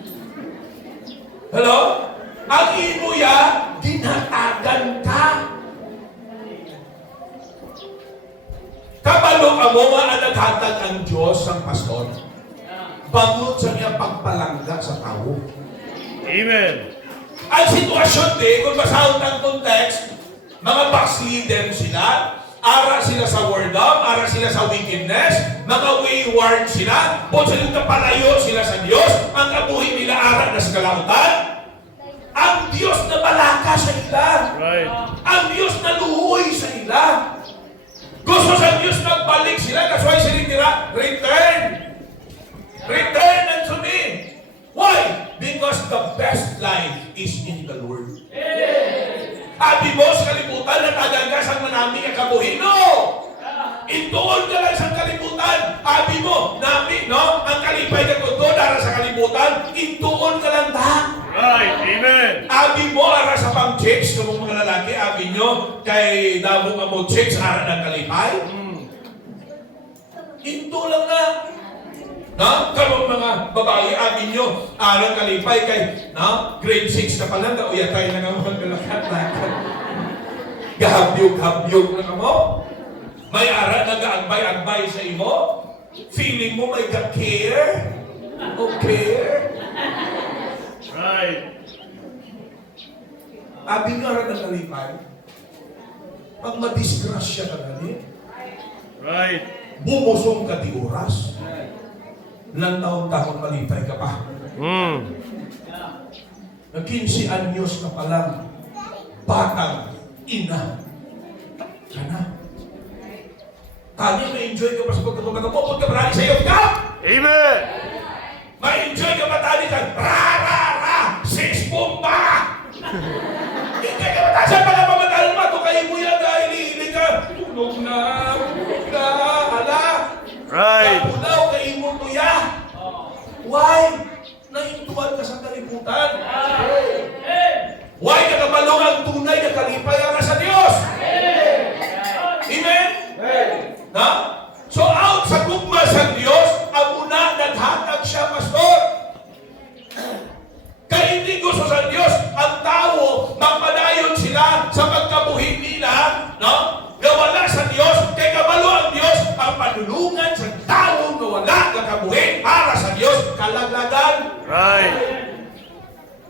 Hello? Ang imo ya, ginhatagan ka. amo nga naghatag ang Diyos ang pastor. Bangod sa iyang pagpalangga sa tao. Amen. Ang sitwasyon kung basahon ang context, mga backslidden sila, ara sila sa wordom, ara sila sa wickedness, mga wayward sila, po sila kapalayo sila sa Diyos, ang kabuhi nila ara na sa kalautan. Ang Diyos na balaka sa ila. Right. Ang Diyos na luhoy sa ila. Gusto sa Diyos nagbalik sila, that's why sila tira, return. Return unto me. Why? Because the best life is in the Lord. Abi mo sa kalibutan na tagagas ang manami ang kabuhi. No! Ituon ka lang sa kalibutan. Abi mo, nami, no? Ang kalipay na kuto, dara sa kalibutan, ituon ka lang ta. Right. Amen. Abi mo, ara sa pang-chicks, kung mga lalaki, abi nyo, kay damo nga mo chicks, ara ng kalipay. Ito lang na. No? Karon mga babae, amin nyo, arang kalipay kay, no? Grade 6 ka pa lang, uyatay na nga mga galakat-lakat. Gahabyog-habyog na ka mo. May ara na gaagbay-agbay sa imo. Feeling mo may ka-care. Okay. Right. Abing nga rin ang kalipay. Pag madisgrasya ka gani, Right. bumusong ka di oras. Ilang taon-taon malipay ka pa. Na 15 anyos ka pa lang, batang ina ka na. Kanya ma-enjoy ka pa sa pagkatumatang mo, pagka marami sa iyo ka! Amen. Ma-enjoy ka pa tani ka, ra-ra-ra, sis bomba! Enjoy ka pa tani, saan pala pamatalan mo, ito kayo mo yan dahil hihiling ka, tulog na, ala! Right. Kapunaw kay imong tuya. Why? Naintuan ka sa kalibutan. Why nakabalong ang tunay na kalipay ang sa Diyos? Amen? Na? So out sa gugma sa Diyos, ang una naghatag siya, pastor. Kaya hindi gusto sa Diyos, ang tao, magpadayon sila sa pagkabuhi nila, no? Gawala sa Diyos, kay kabalo ang Diyos, ang panulungan sa tao na wala na kabuhi para sa Diyos, kalaglagan. Right.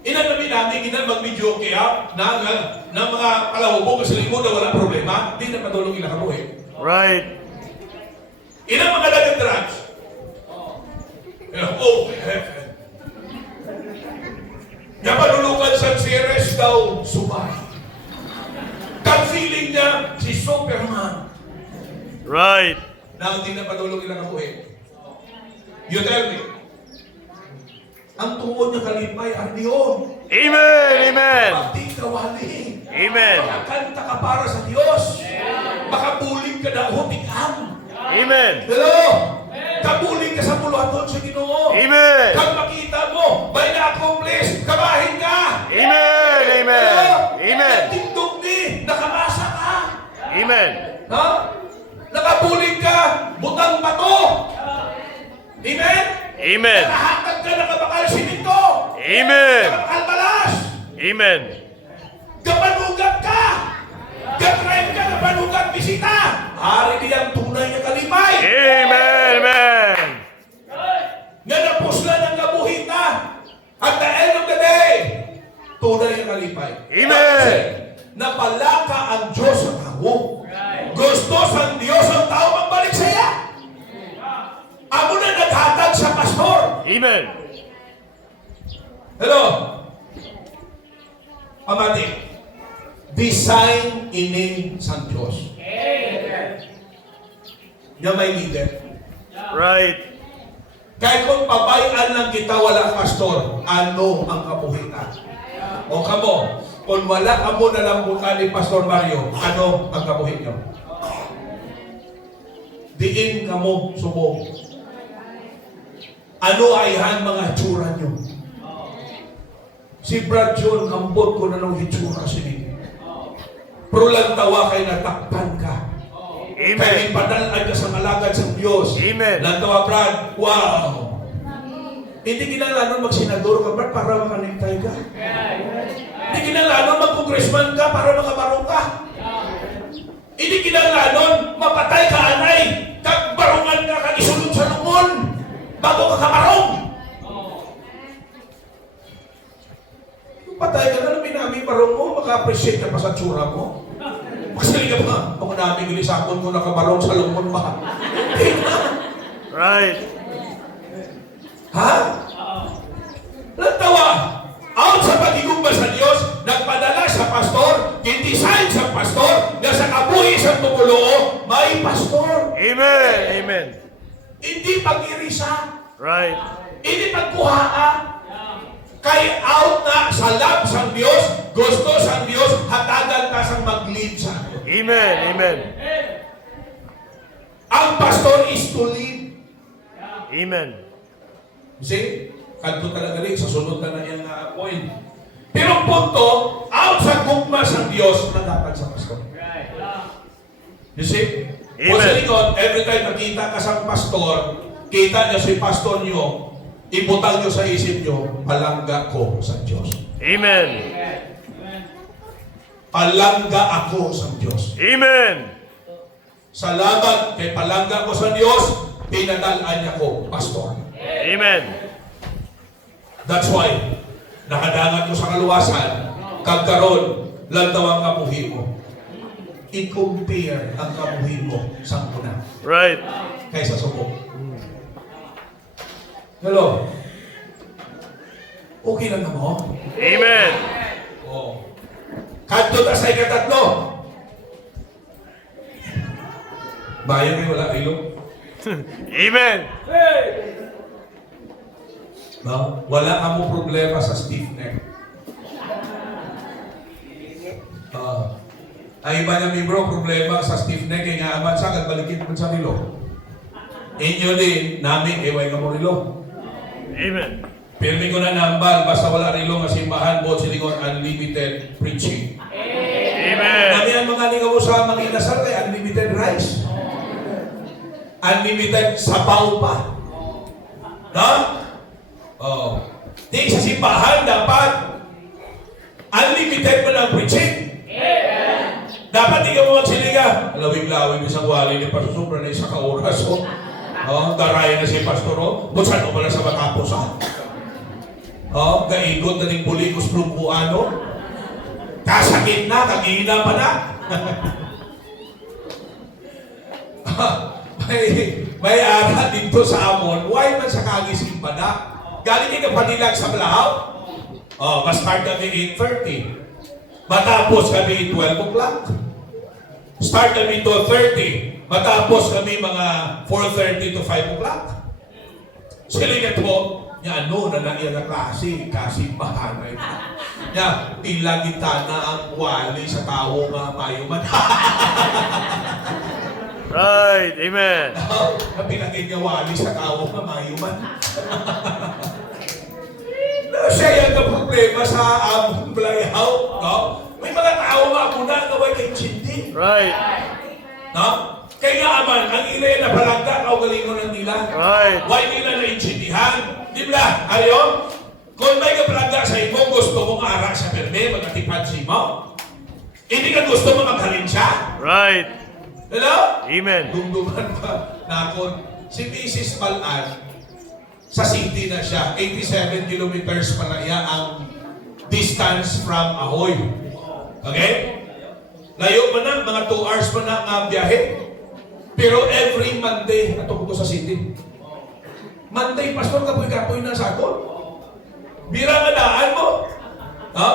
Inanabi namin, mag-video kaya na mga kalahubog sa limo na wala problema, hindi na patulong ilang kabuhi. Right. Inang mga dagang drugs. Oh, heaven. Napanulukan sa series daw, subay. Kang feeling niya, si Superman. Right. Na hindi na padulong ilang kabuhi. You tell me. Ang tungod niya kalipay, ardiyon. Amen. Amen. Pati kawali. Amen. Makakanta ka para sa Diyos. Makabuling ka na hutikam. Amen. Hello? Kabuling ka sa puluhaton sa Ginoo. Amen. Kag makita mo, may na-accomplish, kabahin ka. Amen. Amen. Amen. Nagtindog ni, nakamasa ka. Amen. Ha? Nakabuling ka, butang bato. Amen? Amen. Nakahatag ka, nakabakal siminto. Amen. Nakabakal balas. Amen. Kapanugat ka. Kakrem ka, kapanugat bisita. Hari niyang tunay na kalipay. Amen. Amen. Nga napuslan ang kabuhita. At the end of the day, tunay na kalipay. Amen. Napalaka ang Diyos sa tao. Gusto sa Diyos ang tao magbalik sa iya. Amo na naghatag sa pastor. Amen. Hello? Amati, design ini sa Diyos. Nga may leader. Right. Kaya kung pabayaan lang kita, wala pastor, ano ang kabuhitan? O kamo, kung wala kamo nalambutan ni Pastor Mario, ano ang kabuhit nyo? Diin kamo subong. Ano ay han mga tsura nyo? Si Brad John, ambot ko na ng hitsura sini. Pero lang tawa kay natakpan ka. Amen. Kaya ipadalaan ka sa malagad sa Diyos. Amen. Lang tawa, Brad, wow! Hindi kinalanon magsenador ka, Brad, para makanintay ka. Hindi kinalanon mag-congressman ka para makabarong ka. Hindi kinalanon mapatay ka, anay. bago ka kamarong. Patay ka na, namin marong mo, maka-appreciate ka pa sa tsura mo. Magsali ka pa, kung namin gilisakon mo nakamarong sa lumon ba? Right. Ha? Nagtawa. Out sa pagigugma sa Diyos, nagpadala sa pastor, kindesign sa pastor, na sa kabuhi sa tumulo, may pastor. Amen. Amen. Hindi pag-irisa. Right. Hindi pagkuhaa. Kay out na sa love sa Diyos, gusto sa Diyos, hatagan ka sang mag-lead sa Diyos. Amen. Amen. Ang pastor is to lead. Amen. See? Kanto talaga rin, sa sunod na yan na point. Pero punto, out sa gugma sa Diyos, nadapan sa pastor. You see? Amen. O sa likod, every time nakita ka sa pastor, kita niya si pastor niyo, ibutang niyo sa isip niyo, palangga ko sa Diyos. Amen. Palangga ako sa Diyos. Amen. Salamat kay palangga ko sa Diyos, pinadalaan niya ko, pastor. Amen. That's why, nakadangat mo sa kaluwasan, kagkaroon, lantaw ang kabuhi mo. I-compare ang kabuhi mo sa una Right. kaysa subok. Hello? Okay lang na mo? Amen. Oo. Kanto ta sa ikatatlo. Bayan kayo wala ilong. Amen. No? Wala ka mo problema sa stiff neck. Ay iba na membro, problema sa stiff neck, kaya nga aman sa balikin mo sa nilo. Inyo din, namin, iway ka mo nilo. Amen. Pirmi ko na nambal, basta wala rilo nga simbahan, bot silingon, unlimited preaching. Amen. Kami ang mga ligaw sa mga inasal kay unlimited rice. Unlimited sabaw pa. No? Oh. Di sa simbahan dapat unlimited mo ng preaching. Dapat di ka mo magsiliga. Lawig-lawig isang wali ni Pastor Sobra na isa ka oras. Daray na si Pastor. Butsan mo pala sa matapos. Gaigot na ning bulikos plumpuano. Kasakit na, kagina pa na. may ara dito sa amon. Why man sa kagising pa na? Galing ka panilag sa Blahaw? Mas-start kami 8:30. Matapos kami 12 o'clock. Start kami 12:30. Matapos kami mga 4:30 to 5 o'clock. Silingat po, niya ano na lang yung klase, kasi mahanay na. Niya, tila kita na ang wali sa tao nga mayuman. Right. Amen. Napilagay niya wali sa tao nga mayuman. Siya yan ang problema sa among Blahaw. No? May mga tao nga muna na may kay Right. no? Kaya nga aman, ang ilay na palangga, kaugalingon ng nila. Right. Why nila naintindihan? Di ba? Ayo? Kung may kapalangga sa imo, gusto mong ara sa perme, magkatipad si mo. Hindi ka gusto mo maghalin siya. Right. Hello? Amen. Dumduman pa na ako. Si Mrs. Malan, sa city na siya, 87 kilometers pa na iya ang distance from Ahoy. Okay? Layo pa na, mga 2 hours pa na ang biyahe. Pero every Monday, ato ko sa city. Monday, pastor, kapoy-kapoy na sa ako. Bira nga daan mo. Ha?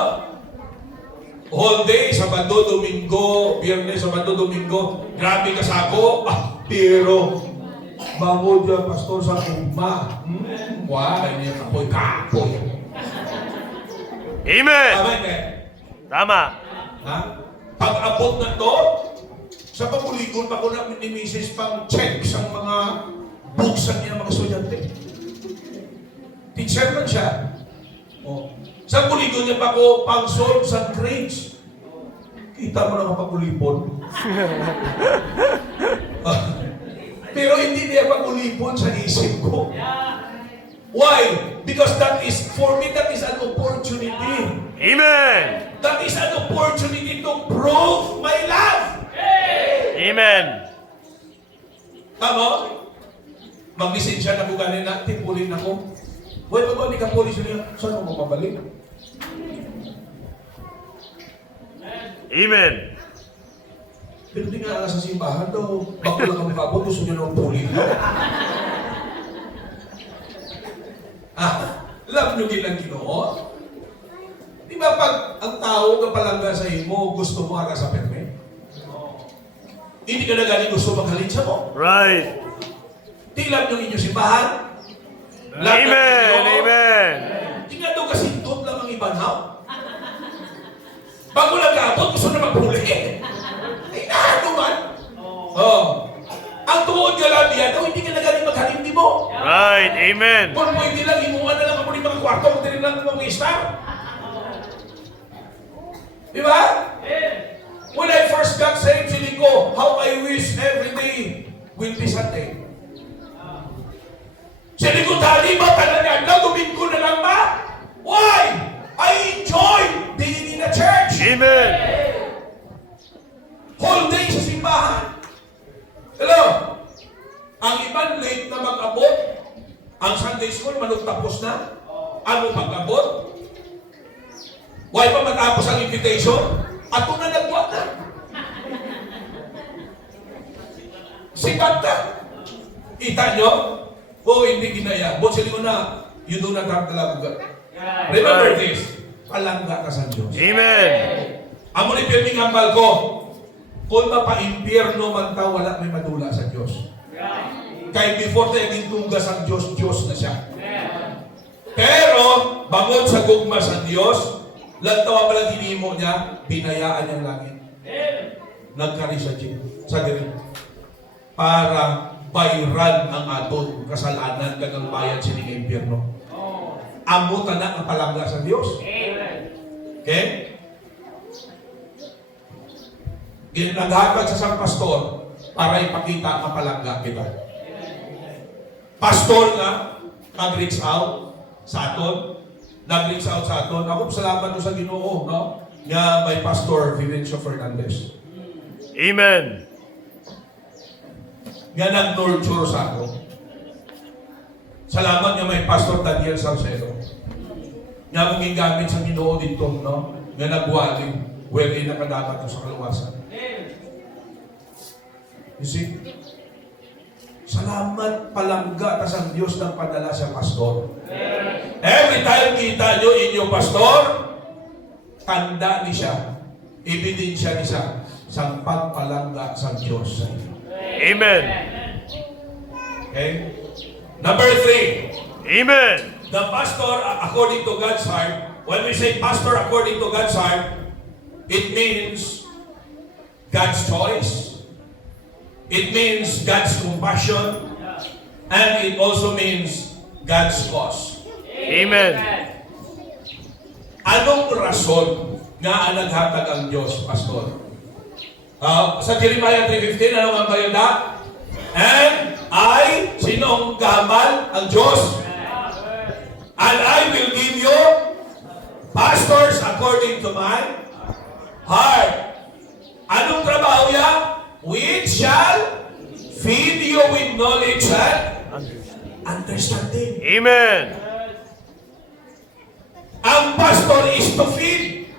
Whole day, Sabado, Domingo, Biyernes, Sabado, Domingo. Grabe ka sa ako. Pero, bango dyan, pastor, sa kuma. Wala, niya kapoy-kapoy. Amen. Tama ka? Tama. Ha? Pag-abot na to, sa pamuligon pa ko na ni Mrs. pang check sa mga buksan niya mga estudyante. Teacher man siya. Sa puligon niya pa ko pang solve sa grades. Kita mo na kapag-ulipon. Pero hindi niya pag-ulipon sa isip ko. Why? Because that is, for me, that is an opportunity. Amen. That is an opportunity to prove my love. Amen. Tama? Mag-lisensya na ko ganin na, tipulin ako. Huwag pa ba, hindi ka pulis niya. Saan mo mapabalik? Amen. Pero di nga sa simbahan daw, bako lang kami kapot, gusto nyo ng pulis. Love nyo gilang Ginoo? Di ba pag ang tao kapalangga sa imo, gusto mo aga sa perme? Hindi ka na galing gusto maghalin sa mo. Right. Di love nyo inyong simbahan? Amen. Amen. Di nga daw kasindot lang ang ibanhaw. Bago lang kapot, gusto na maghuli. Ay, ano man? Ang tuod ka lang diyan, hindi ka na galing maghalin di mo. Right. Amen. Kung pwede lang, imungan na lang ako ng mga kwarto, kung din lang mga star. Di ba? When I first got saved, feeling ko, how I wish every day will be Sunday. Feeling ko, dali ba talaga? Domingo na lang ba? Why? I enjoy being in a church. Amen. Whole day sa simbahan. Hello? Ang iban late na mag-abot. Ang Sunday school, manong tapos na. Ano pag-abot? Why pa matapos ang invitation? Ato na nagbuhat na. Sipat na. Kita nyo? O hindi ginaya. But sila na, you do not have the love of God. Remember this. Palangga ka sa Diyos. Amen. Amo ni pirming ambal ko. Kung mapa-impyerno man ta, wala may madula sa Diyos. Kaya before tayo naging tugas ang Diyos, Diyos na siya. Pero, bangod sa gugma sa Diyos, lantawa pala hinimo niya, binayaan niyang langit. Nagkari sa Diyos. Sa ganun. Para bayran ang aton kasalanan kagang bayan sining impyerno. Amo tanak ang palangga sa Diyos. Okay? Ginaghatag sa sang pastor para ipakita ang palangga kita. Pastor nga, nag-reach out sa aton. Nag-reach out sa aton. Ako salamat sa Ginoo, no? Nga may Pastor Vivencio Fernandez. Amen. Nga nag-nurture sa aton. Salamat nga may Pastor Daniel Salcedo. Nga mong gamit sa Ginoo dito, no? Nga nagwaling, wherein nakadapat sa kaluwasan. You see? Salamat palangga ta sa Diyos ng padala sa pastor. Every time kita nyo inyong pastor, tanda ni siya, ebidensya ni siya sa pagpalangga sa Diyos sa inyo. Amen. Okay? Number 3. Amen. The pastor according to God's heart. When we say pastor according to God's heart, it means God's choice. It means God's compassion. And it also means God's cause. Amen. Anong rason nga naghatag ang Diyos, Pastor? Sa Jeremiah 3:15, ano ang bayanda? And I, sinong gamal? Ang Diyos. And I will give you pastors according to my heart. Anong trabaho yan? Which shall feed you with knowledge and understanding. Amen. Ang pastor is to feed.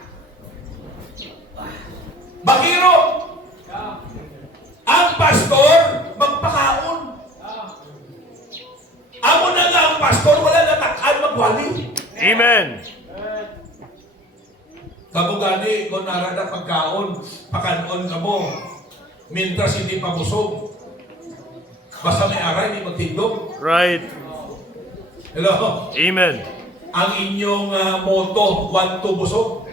Bakiro. Ang pastor, magpakaon. Amo na nga ang pastor, wala na takaan magwali. Amen. Kamu gani, kung narada pagkaon, pakanon ka mo. Mintras hindi pa busog. Basta may aray, hindi magtindog. Right. Hello? Amen. Ang inyong motto, 1-2 busog.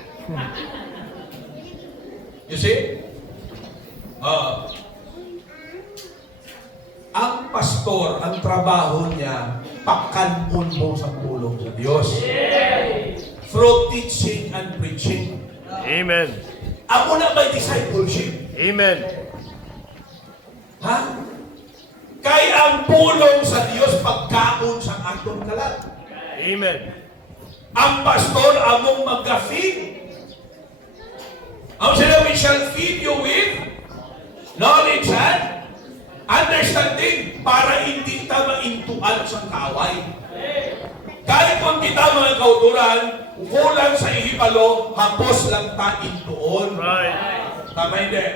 You see? Ang pastor, ang trabaho niya, pakanon mo sa pulong sa Diyos. Through teaching and preaching. Amen. Ako na may discipleship. Amen. Ha? Kay ang pulong sa Diyos pagkaon sa atong kalat. Amen. Ang pastor among mag-feed. Ang sila, we shall feed you with knowledge and Understanding para hindi ta maintuan sa kaway. Kahit kung kita mga kauturan, kulang sa ihipalo, hapos lang ta intuon. Right. Tama hindi?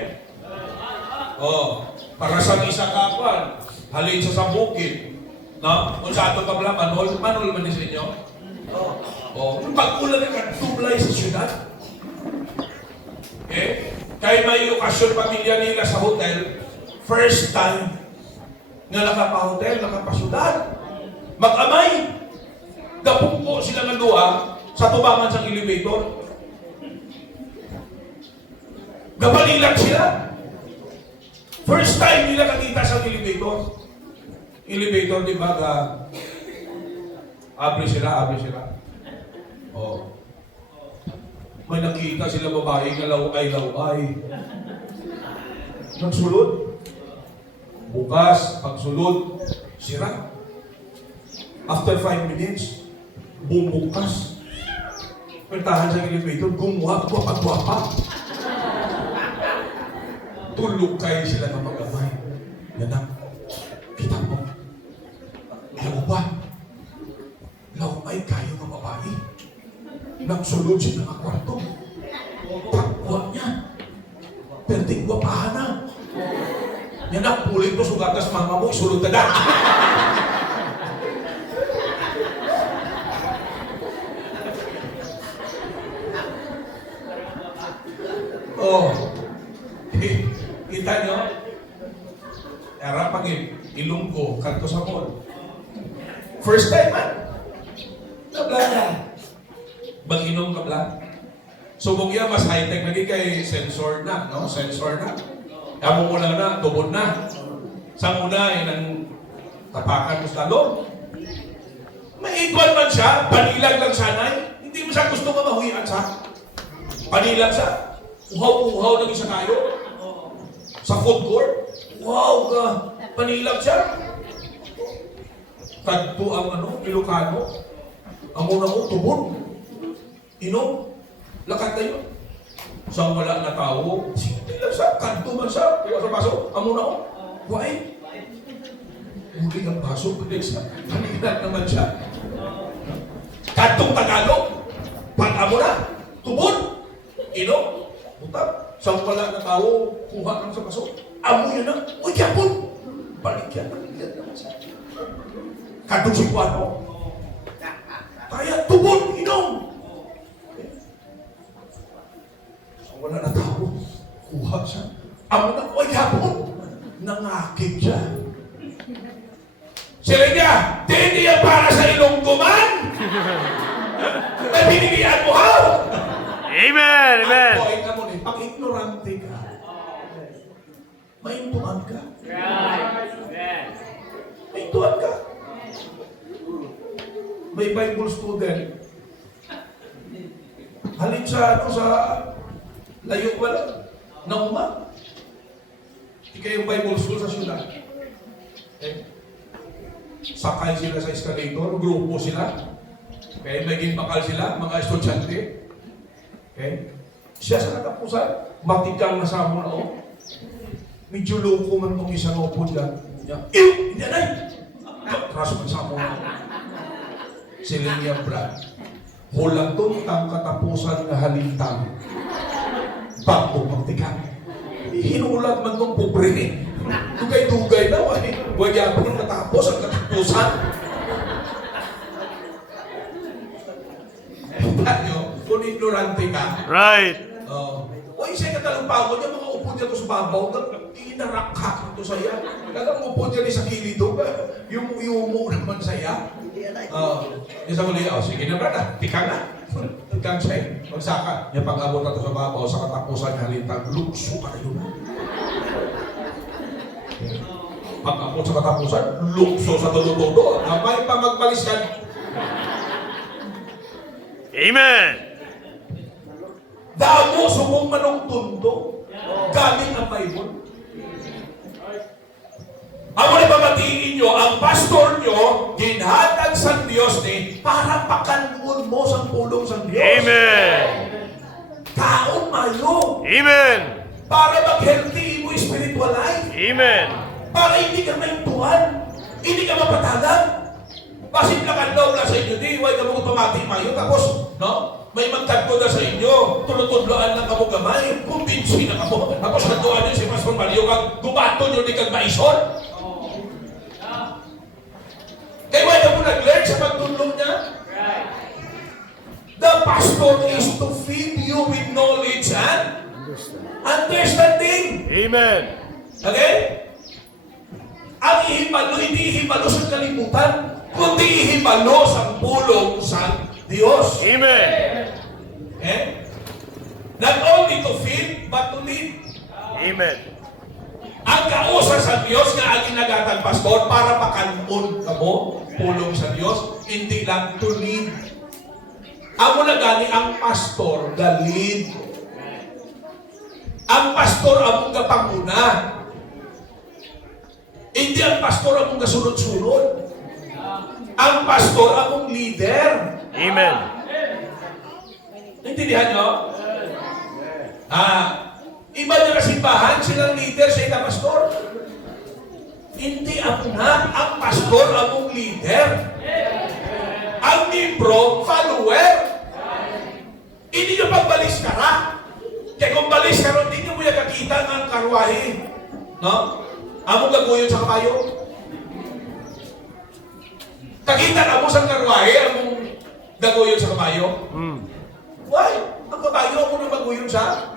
Oh, para sa isa kapan, halin sa bukid. No? Kung sa ato kabla, manol man sa inyo? Oh, yung pag-ulan ka, tublay sa syudad. Okay? Kaya may okasyon pamilya nila sa hotel, first time nga nakapa-hotel, nakapa-syudad. Mag-amay. Gapungko sila nga doa sa tubangan sa elevator. Gabalilang sila. First time nila nakita sa elevator. Elevator, di ba, abri sila. Oh. May nakita sila babae na laway. Nagsulod. Bukas, pagsulod, sira. After 5 minutes, bumukas. Pertahan sa elevator, gumwapa. Tulog kayo sila ng mag-amay. Yanak, kita mo. Laway kayo ng babae. Nagsulod siya ng kwarto. Takwa niya. Pertingwa pa na. Yanak, pulit ko sugatas mama mo, isulod ka na. Oh. Kita nyo? Era pag Ilonggo, kanto sa mall. First time man. Kabla na. Mag-inom kabla. Subong yan, mas high-tech lagi kay sensor na, no? Sensor na. Amo mo lang na, tubod na. Sa muna, nang tapakan mo sa loob. Maikwan man siya, panilag lang sanay. Hindi mo siya gusto nga mahuyan siya. Panilag siya. Uhaw-uhaw na isa kayo. Sa food court. Wow ka. Panilag siya. Tagto ang Ilocano. Ang una ko, tubod. Inom. Lakat tayo. Sa wala na tao, simple lang siya. Kanto man siya. Kaya sa baso, ang una ko. Why? Huli ang baso. Panilag naman siya. Kantong Tagalog. Pag-amo na. Tubod. Inom. Utap. Sa wala na tao, kuha lang sa baso. Amo yun na. Uy, yapon. Paligyan. Paligyan naman siya. Kantong si Juano. Kaya tubod. Inom. Wala na tao. Kuha siya. Amo na, oy, hapon. Nangakit siya. Sila niya, di yan para sa Ilonggo man. May binigyan mo, how? Amen. Amen. Ang point mo ni, pag-ignorante ka, maintuan ka. Maintuan ka. May Bible student. Halin sa layo wala. Nauma. Ika yung Bible school sa syudad. Okay. Sakay sila sa escalator, grupo sila. Okay, naging bakal sila, mga estudyante. Okay. Siya sa katapusan, matikang nasa mo na o. Medyo loko man kung isang upo dyan. Hindi na! Traso man sa mo na. Sila niya, Brad. Hulatong ang katapusan na halintang. Bago magtikang. Hinulat man kong pobre eh. Dugay-dugay na, huwag yapon matapos ang katapusan. Tayo, kung ignorante ka, Right. o isa'y katalumpagod, yung mga upo dyan sa babaw, inarakak ito saya. Kagang upo dyan sa kilid, yung naman saya. Yung sa muli, sige na brad, tikang na. Tikang siya, magsaka. Yung pag-abot na ito sa babaw, sa katapusan halintang, lukso ka kayo na. Pag-abot sa katapusan, lukso sa todo-todo. May pa magbaliskan. Amen. Damo sumong manong tundo. Galing ang Bible. Ako na babatiin nyo, ang pastor nyo, ginhatag sa Diyos ni para pakanuon mo sa pulong sa Diyos. Amen. Taon mayo. Amen. Para mag-healthy mo spiritual life. Amen. Para hindi ka maintuan. Hindi ka mapatagan. Basit lang ang loob na sa inyo. Di, huwag ka mga pamati mayo. Tapos, no? May magtagpo na sa inyo. Tulutudloan lang ka mo gamay. Kumbinsi na ka mo. Tapos natuan yun si Pastor Mario kag gumato nyo di kag maison. Kaya huwag ka mo nag-learn sa pagtulong niya. The pastor is to feed you with knowledge and understanding. Amen. Okay? Ang ihibalo, hindi ihibalo sa kalimutan, kundi ihibalo sa pulong sa Diyos. Amen. Okay? Not only to feed, but to lead. Amen. Ang kausa sa Diyos nga ang ginagatang pastor para makanon ka mo, pulong sa Diyos, hindi lang to lead. Amo na gani ang pastor, the lead. Ang pastor among kapanguna. Hindi ang pastor among kasunod-sunod. Ang pastor among leader. Amen. Intindihan nyo? Iba niya kasimbahan, silang leader, siya yung pastor. Hindi ako na, ang pastor among leader. Ang libro, follower. Hindi nyo pagbalis ka ra. Kaya kung balis ka ron, hindi nyo mo yung kakita ng karwahe. No? Among gaguyon sa kabayo. Kakita ka mo sa karwahe, among gaguyon sa kabayo. Why? Ang kabayo mo nang maguyon sa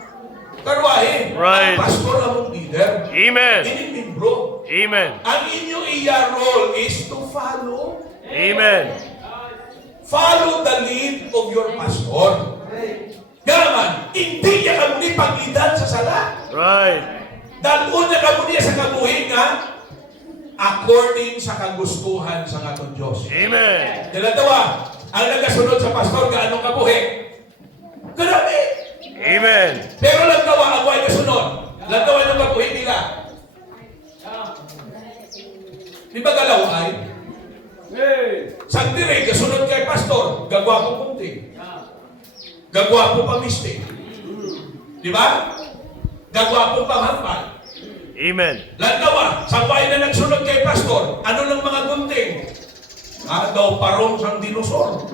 karwahe. Right. Ang pastor among leader. Amen. Hindi membro. Amen. Ang inyong iya role is to follow. Amen. Follow the lead of your pastor. Gaman, hindi niya kamuni pagidan sa sala. Right. Dalun niya kamuni sa kabuhin nga according sa kagustuhan sa atong Diyos. Amen. Dalawa, ang nagasunod sa pastor gaano kabuhi? Grabe! Amen. Pero lantawa ang way kasunod. Lantawa yung kabuhi nila. Di ba galaw ay? Sang dire, kasunod kay pastor, gagwapo kunti. Gagwapo pa mistake. Di ba? Gagwapo pa hampal. Amen. Lantawa, sa bahay na nagsunod kay pastor, ano lang mga gunting? Daw parong sang dinosaur.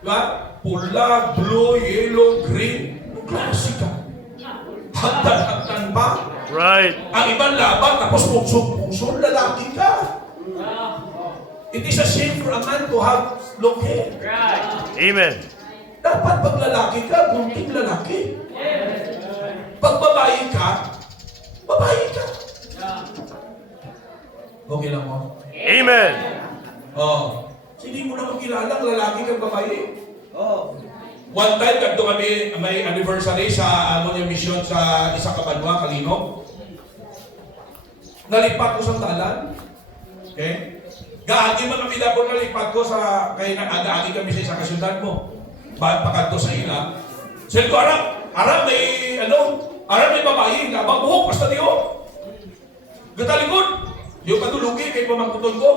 Di ba? Pula, blue, yellow, green. Klasika. Hagdan-hagdan pa. Right. Ang ibang laban, tapos puso-puso, lalaki ka. It is a shame for a man to have long hair. Amen. Dapat pag lalaki ka, gunting lalaki. Pag babae ka, babae ka. Okay lang mo? Amen. Oh. Hindi mo naman kilala ang lalaki kang babae. One time, kanto kami, may anniversary sa amon yung mission sa isa Kabanwa, Kalino. Nalipat ko sa talan. Okay? Gaagi man kami dapat nalipat ko sa, kaya nag-agaagi kami sa isa kasyudan mo. Pakanto sa ila. Sabi ko, Arab may, Arab may babae, labang buhok, basta diyo. Gatalikod. Yung katulugi, kay pamangkuton ko,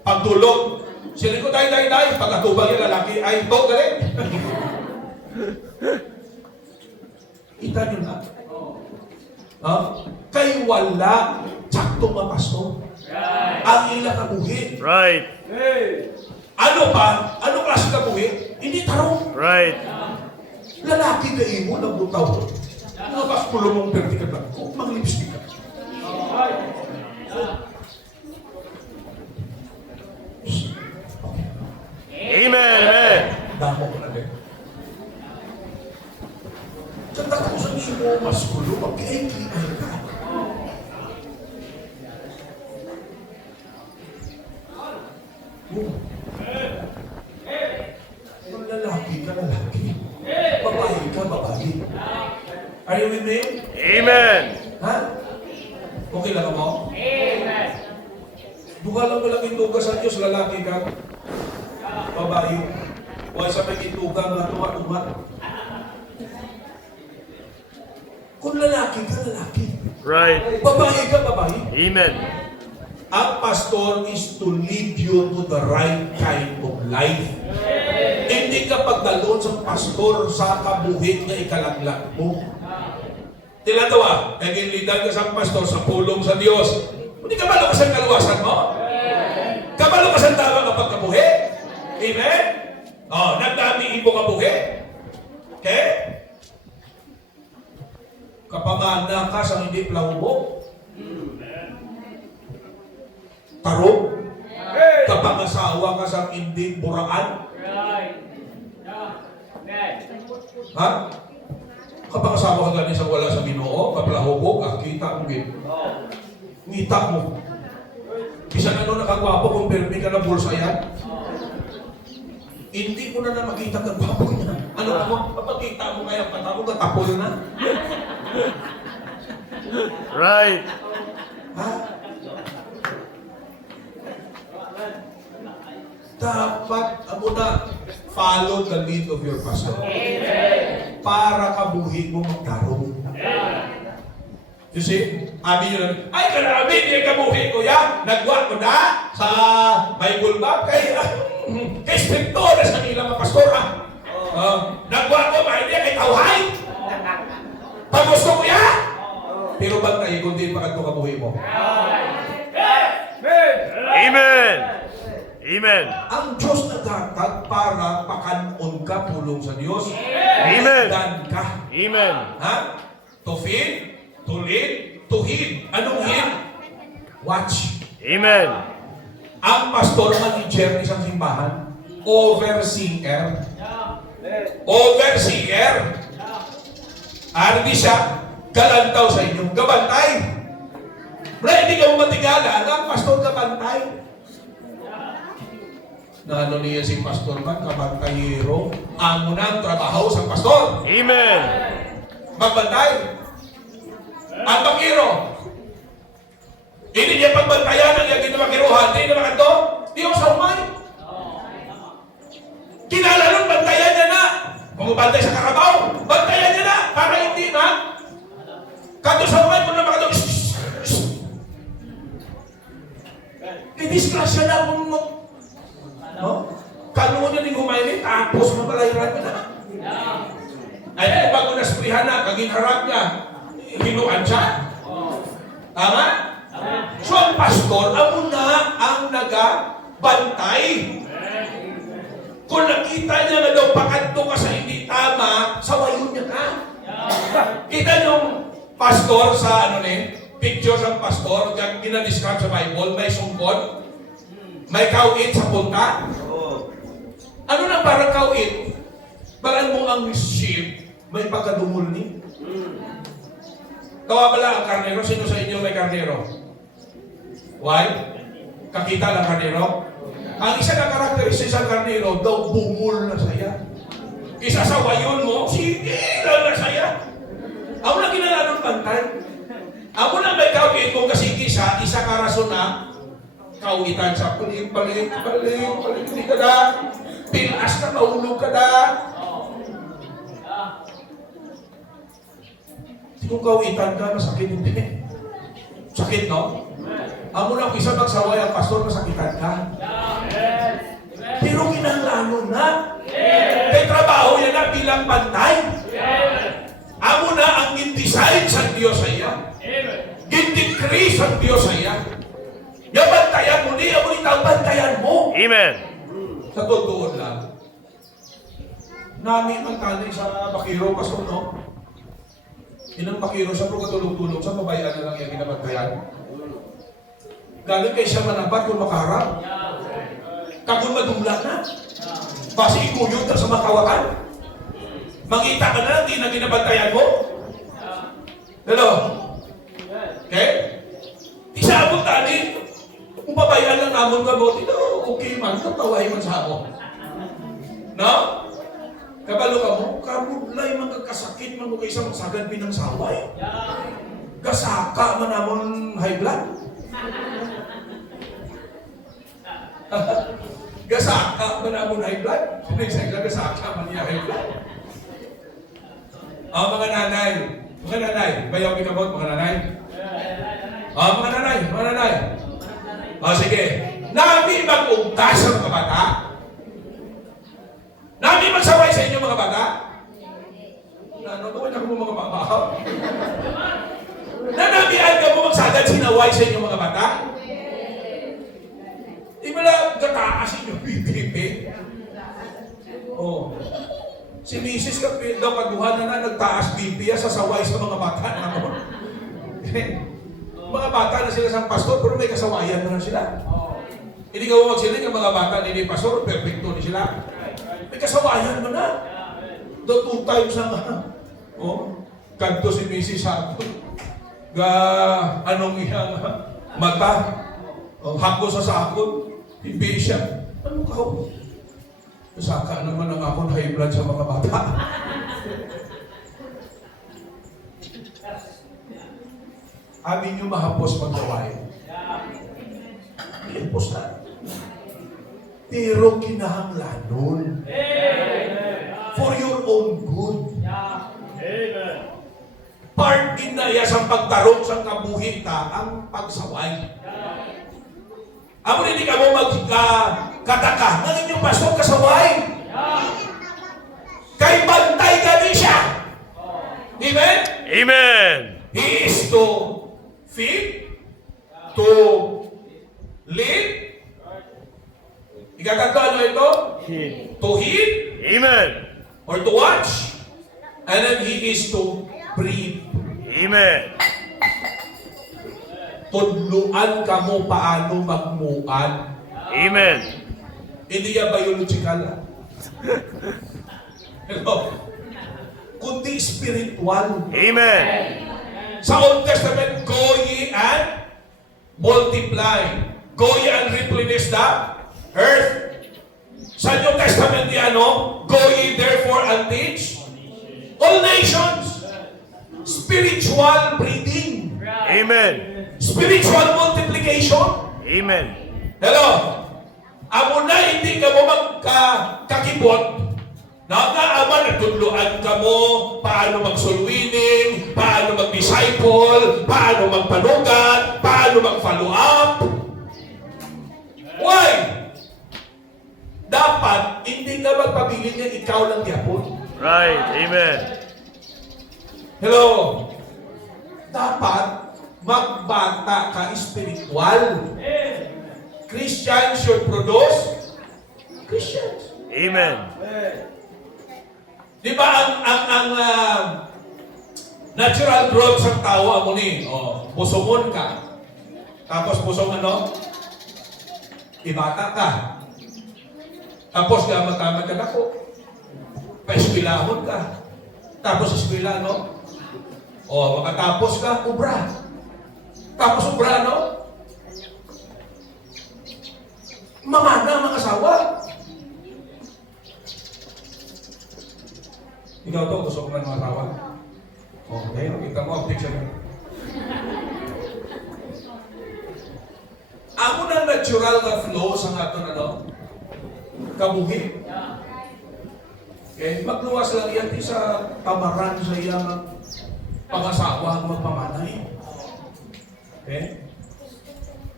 pagtulog. Sabi ko, day, pagkatubag yung lalaki, ay, to, galit. Kita nyo na. Kay wala, saktong mapasto. Ang ilang kabuhi. Right. Ano pa? Ano klase kabuhi? Hindi tarong. Right. Lalaki ka imo ng butaw. Mga kaspulo mong perti ka lang. Kung mag-lipstick ka. Amen. Amen. Damo ko na din. Diyan takusan siya mo, maskulo, mag-kiay-kiay ka. Kung lalaki ka, lalaki. Babae ka, babae. Are you with me? Amen. Ha? Okay lang mo? Amen. Duka lang mo lang ituga sa Diyos, lalaki ka. Babae. Huwag sa pag-ituga nga tuwa-tuwa. Kung lalaki ka, lalaki. Right. Babae ka, babae. Amen. Ang pastor is to lead you to the right kind of life. Hindi ka pagdalon sa pastor sa kabuhit na ikalaglag mo. Tila tawa, naging ka sa pastor sa pulong sa Diyos. Hindi ka malo ka sa kaluwasan mo? Kabalo ka sa tama kapag kabuhi? Amen? Oh, nagdami ibo kabuhi? Okay? Kapamana ka sa hindi plaubo? Tarong? Kapangasawa ka sa hindi buraan? Ha? Kapangasawa ka gani sa wala sa Ginoo, kaplahubo ka, kita mo gin. Ngita mo. Bisan ano nakagwapo kung permi ka na bulsa yan? Hindi ko na makita kang gwapo niya. Ano mo? Papakita mo kaya pata mo, katapol na. Right. Ha? Dapat amo na follow the lead of your pastor. Para kabuhi mo magtarong. You see? Abi nyo lang, ay karami, di kabuhi ko ya. Nagwa ko na sa Bible ba? Kay Espiritu na sa ilang mga pastor ha. Nagwa ko ba? Hindi kay tawhay. Pag gusto ko ya. Pero bantay kung di pa ito kabuhi mo. Amen. Amen. Ang Diyos nagatag para pakanon ka pulong sa Diyos. Amen. Dan ka. Amen. Ha? To feed, to lead, to heed. Anong heed? Watch. Amen. Ang pastor manager isang simbahan. Overseer. Overseer. Ardi siya, galantaw sa inyong gabantay. Wala, hindi ka mo matigala. Ang pastor gabantay. Na ano niya si pastor man, kabantayero. Amo na ang trabaho sa pastor. Amen. Magbantay. Ang bakiro. Hindi niya pagbantayan ang yagin na makiruhan. Hindi na makanto. Di ako sa umay. Kinala nun, bantayan niya na. Kung bantay sa karabaw, bantayan niya na. Para hindi na. Kanto sa umay, kung na makanto. Idisgrasya na kung mo. No? Kalungan niya ni humayin, tapos mabalayran ka na. Ay, bago nasprihan na, kaging harap niya. Hinuan siya. Tama? So ang pastor, amo na ang nagabantay. Kung nakita niya na daw pakadto ka sa hindi tama, sawayon niya ka. Kita nung pastor sa picture ng pastor, yung ginadescribe sa Bible, may sungkod, may kawit sa punta. Ano na parang kawit? Balaan mo ang sheep, may pagkadumul ni. Tawa pala ang karnero. Sino sa inyo may karnero? Why? Kakita ng karnero? Ang isa na karakteristik sa karnero, daw bumul na saya. Isa sa wayon mo, sige lang na saya. Ako na kinala ng pantay. Ako na may kawit kung kasi isa karason na kawitan sa balik, hindi ka na. Pilas na, maulog ka na. Kung kawitan ka, masakit hindi. Sakit, no? Amo na isa magsaway ang pastor, masakitan ka. Pero kinanglanon na. May trabaho yan na bilang bantay. Amo na ang in-design sa Diyos sa iya. Gin-decree sa Diyos sa iya. Yung bantayan mo, di ako itang bantayan mo. Amen. Sa totoo lang. Nami man tanay sa bakiro, pastor, no? Inang bakiro siya, pero katulog-tulog siya, mabayan na lang yung ginabantayan. Galing kay siya manabat kung makaharap. Kagul madumla na. Basi ikuyod ka sa makawakan. Mangita ka na, hindi na ginabantayan mo. Hello? Okay? Isa abot tani. Kung pabayaan lang namon ka mo, ito, okay man, tatawahin man sa ako. No? Kabalo ka mo, kabudlay man kagkasakit man mo kaysa magsagad pinang saway. Gasaka man namon high blood. Gasaka man namon high blood. Sinagsagla gasaka man niya high blood. Mga nanay, bayaw kinabot, mga nanay. Mga nanay. Sige. Nami mag-ugtas sa mga bata? Nami magsaway sa inyo mga bata? Ano, doon ako mga bata? Oh. Si Mrs. Kapil daw kaduhan na nagtaas BP sa saway sa mga bata na mo. Mga bata na sila sa pastor, pero may kasawayan na sila. Hindi ka magsiling ang mga bata ni pastor, perfecto ni sila. May kasawayan mo na. Do 2 times na oh, kanto si Mrs. Hapon. Ga, anong iyang mata? Oh, hako sa sakot. Hindi siya. Ano ka? Saka naman ang akong high blood sa mga bata. Amin nyo mahapos pagkawain. Mahapos na. Pero kinahanglanon. For your own good. Part din na iya sa pagtarong sa kabuhi ta ang pagsaway. Amo hindi ka mo magkataka ng inyong pastor kasaway. Kay bantay kami siya. Amen? Amen. He is to feed, to lead. Ikatatlo ano ito? To heed, Amen. or to watch. And then he is to breathe. Amen. Tudluan ka mo paano magmuan. Amen. Hindi yan biological. Hello? Kundi spiritual. Amen. Sa Old Testament, go ye and multiply. Go ye and replenish the earth. Sa New Testament, go ye therefore and teach all nations. Spiritual breeding. Amen. Spiritual multiplication. Amen. Hello? Amo na hindi ka mo magkakibot. Nakaaman, nagtudluan ka mo paano mag-soul-winning, paano mag-disciple, paano magpanugat, paano mag-follow up. Why? Dapat, hindi ka magpabilin niya ikaw lang yapon. Right. Amen. Hello? Dapat, magbata ka spiritual. Christians should produce Christians. Amen. Di ba ang natural growth sa tao amo ni, busongon ka. Tapos busong ano? Ibata ka. Tapos gamat-gamat ka nako. Pa-eskwelahon ka. Tapos eskwela, no? Makatapos ka, ubra. Tapos ubra, no? Mamana, mga asawa. Ikaw to, gusto ko man mga asawa. Okay, kita mo ang picture mo. Amo na natural na flow sa aton kabuhi. Okay, magluwas lang yan sa tamaran sa iyang pangasawa ang magpamanay. Okay?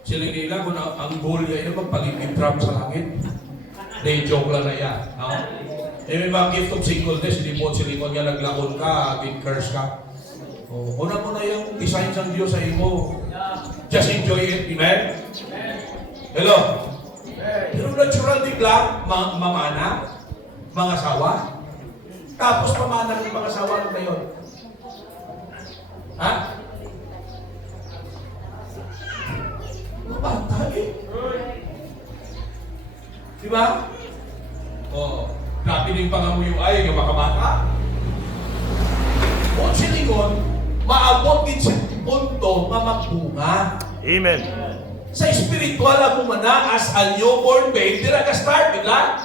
Sila nila kung ang goal niya yun magpalipid drum sa langit. Day joke lang na yan. No? May mga gift of singleness, hindi mo silikon niya naglaon ka, curse ka. Una mo na yung design ng Diyos sa imo. Just enjoy it. Amen? Hello? Pero natural bigla, mamana, mga asawa. Tapos pamana ng mga asawa ng ngayon. Ha? Mga bata eh. Diba? Grabe din pangamuyo ay yung makabata. O silingon, maabot din sa punto mamagbunga. Amen. Sa spiritual ako mana as a newborn babe, di ka start, bigla?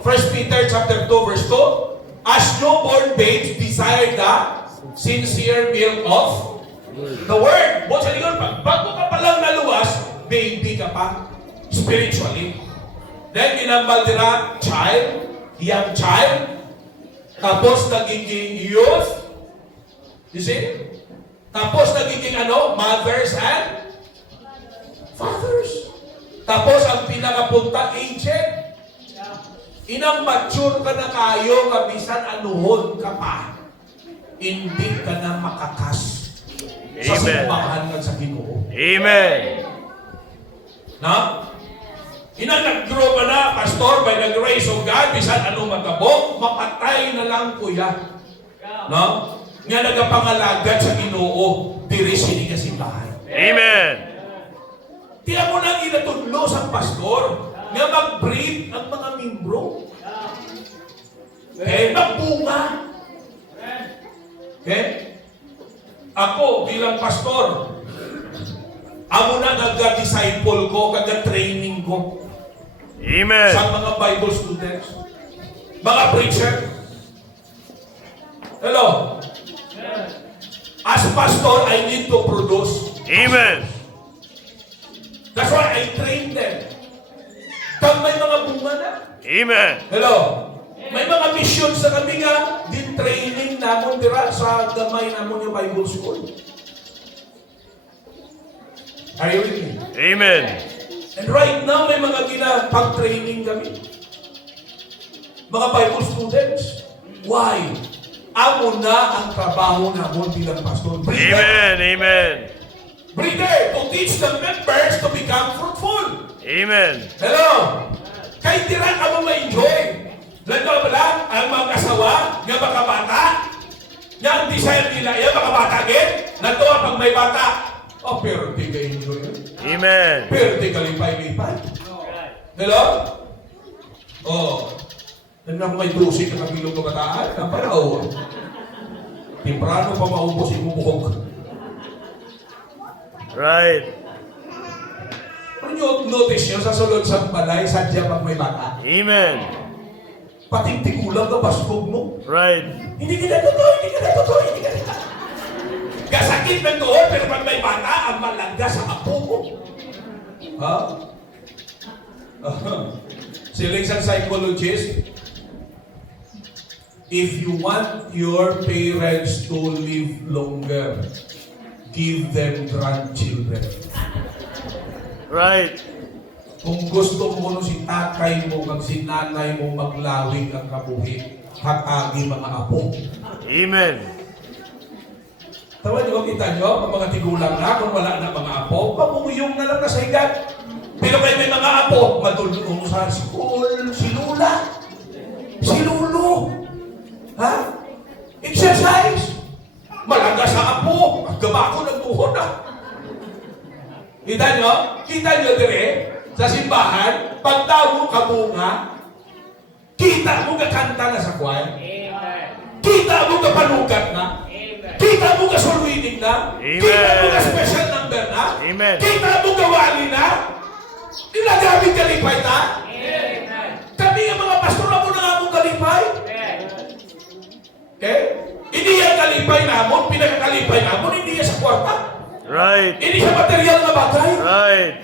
1 Peter chapter 2 verse 2, as newborn babes desire the sincere milk of the word. Mo silingon, bago ka palang naluwas, baby ka pa spiritually. Then ginambal dira child, young child, tapos nagiging youth, you see? Tapos nagiging mothers and fathers. Tapos ang pinakapunta, aged. Inang mature ka na kayo, kabisan anuhon ka pa. Hindi ka na makakas sa Amen. simbahan ng sa Ginoo. Amen. Na? Inang nag-grow ka na, pastor, by the grace of God, bisan ano magabok, mapatay na lang kuya. No? Nga nagapangalagad sa Ginoo, diri sini nga simbahan. Amen. Tiyan mo nang inatudlo sa pastor, nga mag-breed ang mga membro. Magbunga. Ako bilang pastor, amo na nag-disciple ko, kaga-training ko Amen. sa mga Bible students, mga preacher. Hello? As pastor, I need to produce. Amen. That's why I train them. Kang may mga bunga na. Amen. Hello? May mga missions na kami nga, din training namon dira sa gamay namon yung Bible School. Are you with me? Amen. And right now, may mga ginapag-training kami. Mga Bible students. Why? Amo na ang trabaho namon bilang pastor. Amen. Amen. Breather, to teach the members to become fruitful. Amen. Hello? Kahit tira ka mo ma-enjoy. Lantaw pala, ang mga kasawa, nga baka bata, nga ang desire nila, yung baka bata again, lantaw pag may bata. Oh, pero di ka enjoy. Amen. Pero di ka lipay-lipay. Hello? Oh. Nagna may dusi ka kabilog ka bataan, naparaw. Timprano pa maubos yung buhok. Right. Kung nyo notice nyo, sa sulod sa balay, sadya pag may bata. Amen. Pating-tigulang ka, baskog mo. Right. Hindi ka natutuwa, hindi ka natutuwa, hindi ka natutuwa. Kasakit ng tuhod, pero pag may bata, ang malangga sa apo mo. Ha? Sila isang psychologist, if you want your parents to live longer, give them grandchildren. Right. Kung gusto mo no si tatay mo, kag si nanay mo maglawig ang kabuhi, hatagi mga apo. Amen. Tawa niyo, kita niyo, ang mga tigulang na, kung wala na mga apo, pamumuyong na lang na sa higat. Pero kayo may mga apo, matulong sa school, si Lula, si Lulu. Ha? Exercise. Malaga sa apo, gabako ng tuhod na. Kita niyo dire, sa simbahan, pag daw mo kabunga, kita mo kakanta na sa choir. Kita mo kapanugat na. Kita mo kasulwinig na. Amen. Kita mo ka special number na. Amen. Kita mo kawali na. Ilagamit kalipay na. Kami ang mga pastor na mo na nga mong kalipay. Okay? Hindi yan kalipay namon, pinakakalipay namon, hindi yan sa kwarta. Right. Hindi siya material na bagay. Right.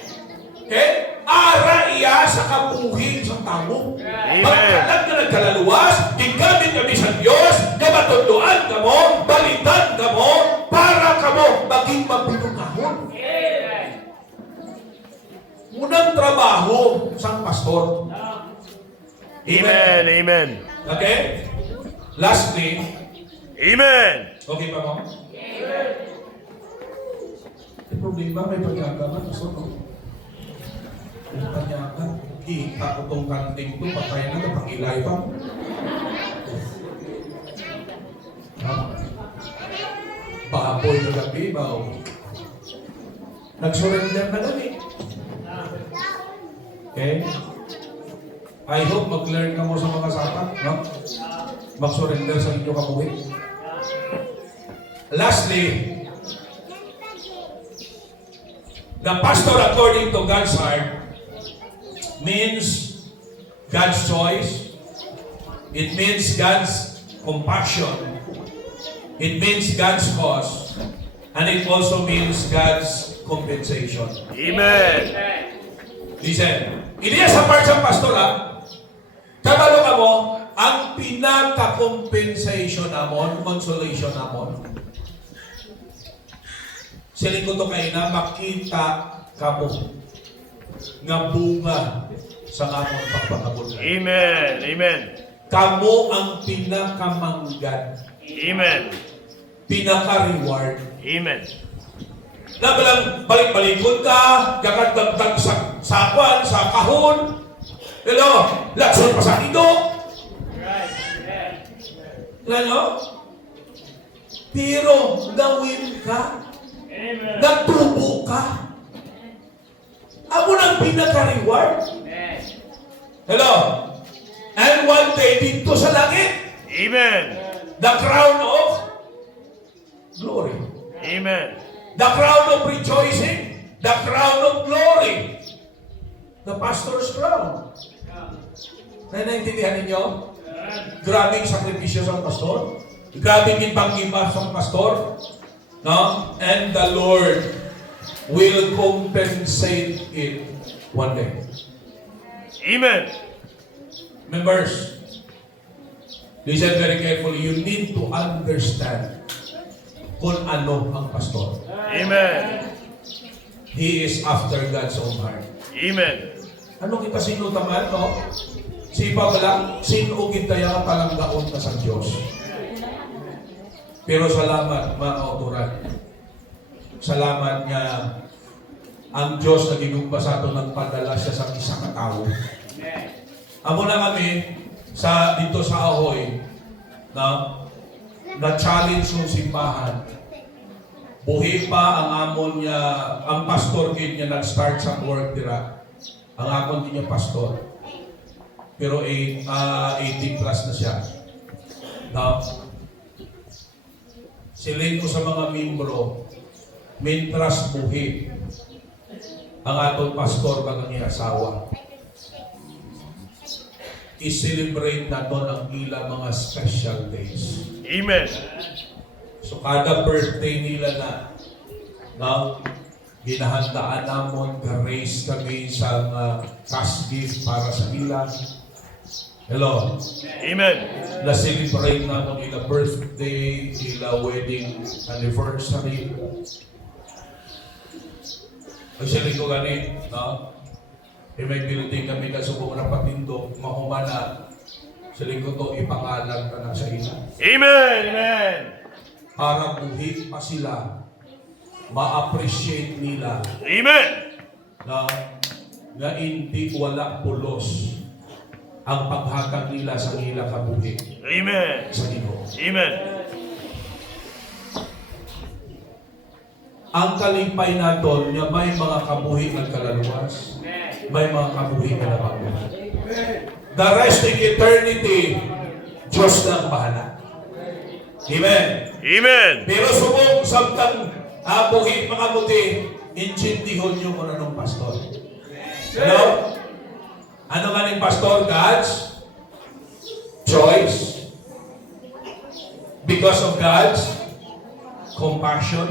Okay? Ara iya sa kabuhi sa tamo. Amen. Pagkalag na nagkalaluwas, gigamit kami sa Diyos, kamatunduan ka mo, balitan ka mo, para ka mo maging mapinungahon. Unang trabaho sa pastor. Amen. Amen. Okay? Lastly, Amen. okay pa mo? May problema, may pagkakaman. So, panyakan, kita ko tong kanting to, patay na, napangilay pa. Baboy na gabi, bao. Nag-surrender na gabi. Okay? I hope mag-learn ka mo sa mga sapat, no? Mag-surrender sa inyo kabuhi. Lastly, the pastor according to God's heart means God's choice. It means God's compassion. It means God's cause. And it also means God's compensation. Amen. Listen, hindi yan sa part sa pastor ha. Kabalo ka mo, ang pinaka-compensation namon, consolation namon. Siling ko to kayo na makita ka mo nga bunga sa among pagpakabot. Amen. Amen. Kamo ang pinakamanggad, Amen. pinaka-reward. Amen. Na balang balik-balikod ka, kakagdagdag sa sakwan, sa kahon. Latson pa sa ido. Ano? Pero nawin ka. Nagtubo ka. Ako nang pinaka-reward. Hello? And one day, dito sa langit, Amen. the crown of glory. Amen. The crown of rejoicing. The crown of glory. The pastor's crown. Naintindihan ninyo? Grabing sakripisyo sa pastor. Grabing ipang-iba sa pastor. No? And the Lord will compensate it one day. Amen. Members, listen very carefully. You need to understand kung ano ang pastor. Amen. He is after God's own heart. Amen. Ano kita sinutaman, no? Sipa lang, sinugid tayo ang palanggaon ka sa Diyos. Pero salamat, mga kauturan. Salamat nga ang Diyos na ginugba sa ato nagpadala siya sa isang katao. Amo na kami dito sa Ahoy na challenge yung simbahan. Buhi pa ang amon niya, ang pastor kid niya nag-start sa work dira. Ang amon din niya pastor. Pero 80 plus na siya. Silin ko sa mga membro, mintras buhi ang atong pastor bagang asawa. I-celebrate na doon ang ilang mga special days. Amen. So kada birthday nila na ginahandaan namon, ga-raise kami sa cash gift para sa ila. Hello? Amen. Na-celebrate na ng ila birthday, ila wedding anniversary. Actually ko gani, no? May building kami na subong na patindog, mahumana. Sa lingkod to, ipangalan ka na sa ila. Amen. Amen. Para buhi pa sila, ma-appreciate nila Amen. na hindi wala pulos ang paghatag nila sa ila kabuhi Amen. sa Ginoo. Amen. Ang kalipay naton nga may mga kabuhi nagkalaluwas, may mga kabuhi na nabaguhan. The rest in eternity, Diyos lang bahala. Amen. Amen. Pero subong samtang buhi mga buti, inchindihon nyo kung anong pastor. Hello? Ano ganing pastor? God's choice. Because of God's compassion.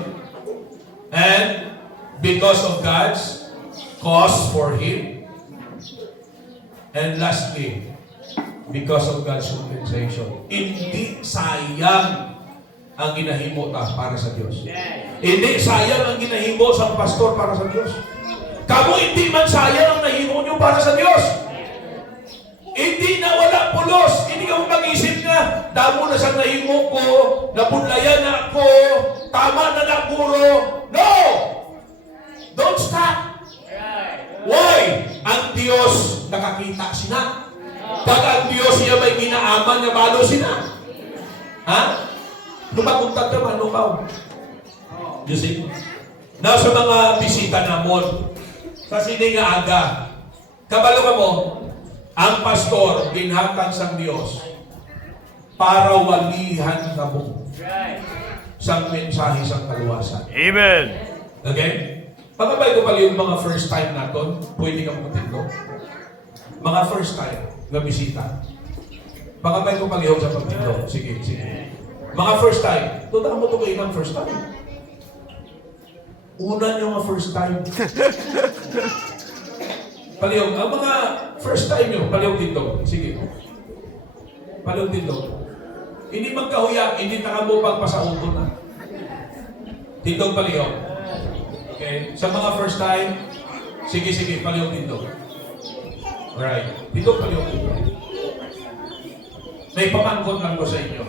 And because of God's cause for him. And lastly, because of God's compensation. Hindi sayang ang ginahimo ta para sa Diyos. Hindi sayang ang ginahimo sa pastor para sa Diyos. Kamu hindi man sayang ang nahimo nyo para sa Diyos. Hindi na wala pulos. Hindi ka mag-isip na, damo na sa nahimo ko, nabudlayan na ako, tama na na guro. No! Don't stop. Why? Ang Diyos nakakita sina. Pag ang Diyos siya may ginaaman na balo sina. Ha? Lumakuntag naman, lumaw. You see? Now sa mga bisita namon, sa sini nga aga, kabalo ka mo, ang pastor, ginhatag sa Diyos para walihan ka mo sa mensahe sa kaluwasan. Amen. Okay? Pagkabay ko pala yung mga first time natin, pwede ka magtindog. Mga first time na bisita. Pagkabay ko pala yung sa pagtindog. Sige, sige. Mga first time. Totoo mo ito kayo ng first time. Una nyo nga first time. Palihog. Ang mga first time nyo, palihog tindog. Sige. Palihog tindog. Hindi magkahuya, hindi taka mo pagpasauton na. Tindog palihog. Okay? Sa mga first time, sige, sige, palihog tindog. Alright. Tindog palihog tindog. May pamangkot lang ko sa inyo.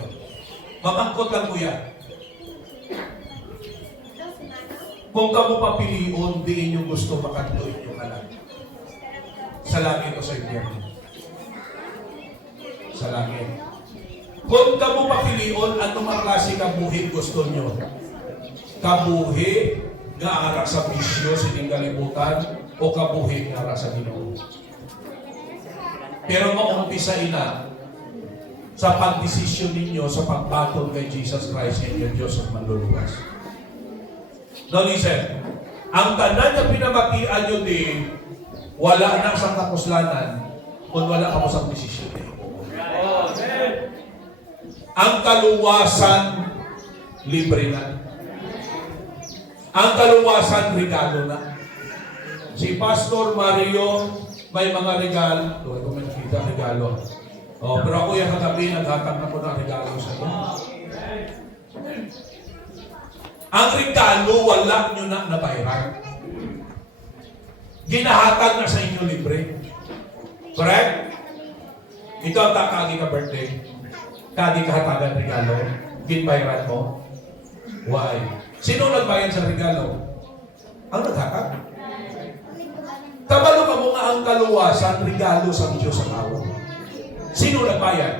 Pamangkot lang ko yan. Kung kamo papilion, di inyo gusto makadto inyo kanan. Sa langit o sa impyerno? Sa langit. Kung kamo papilion, anong ang klase kabuhi gusto nyo? Kabuhi nga ara sa bisyo, sining kalibutan, o kabuhi nga ara sa Ginoo? Pero maumpisa ina sa pagdesisyon ninyo sa pagbatol kay Jesus Christ and yung Diyos ang manluluwas. Now listen, ang tanan na pinamakian nyo di, wala na sa kapuslanan kung wala ka mo sa desisyon niyo. Ang kaluwasan, libre na. Ang kaluwasan, regalo na. Si Pastor Mario, may mga regalo. Ito, may nakita, regalo. Oh, pero ako yung kagabi, naghatag na ko ng regalo sa iyo. Ang regalo, wala nyo na nabayaran. Ginahatag na sa inyo libre. Correct? Ikaw kagi ka birthday. Kagi kahatagan regalo. Ginbayaran mo. Why? Sino nagbayad sa regalo? Ang naghatag. Kabalo ka mo nga ang kaluwasan, regalo sa Diyos sa tao. Sino nagbayad?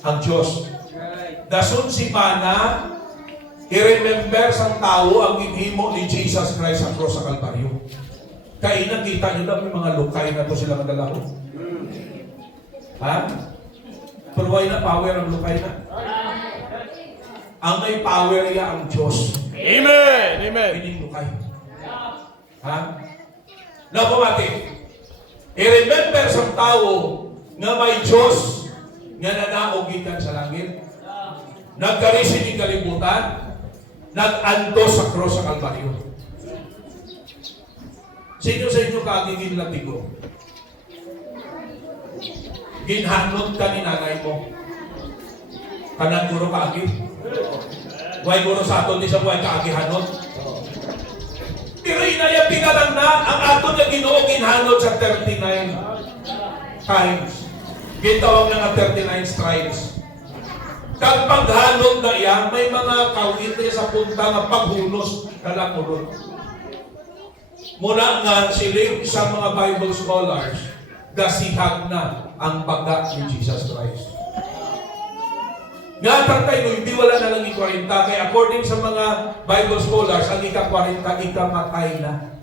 Ang Diyos. Dasun si Mana, i-remember sa tao ang inhimo ni Jesus Christ sa cross sa Kalbaryo. Kaya nakita nyo na may mga lukay na to sila magdalaho. Ha? Pero why na power ang lukay na? Ang may power niya ang Diyos. Amen. Amen. Pining lukay. Ha? Now, kumati. I-remember sa tao nga may Diyos nga nanaogitan sa langit. Nagkarisi ng kalibutan. Nag-ando sa cross sa Kalbaryo. Sino sa inyo kagiging latigo? Ginhanod ka ni nanay mo. Kanang guro kaagi. Huwag guro sa aton di sa buhay kaagi hanod. Pero inayang pingalang na ang aton na Ginoo ginhanod sa 39 times. Gitawag na nga 39 stripes. Kag paghanod na yan, may mga kawit sa punta nga paghunos na nakulot. Muna nga siling sa mga Bible scholars, gasihag na ang baga ni Jesus Christ. Nga tantay mo, hindi wala na lang i-40. Kaya according sa mga Bible scholars, ang ika-40, ika-matay na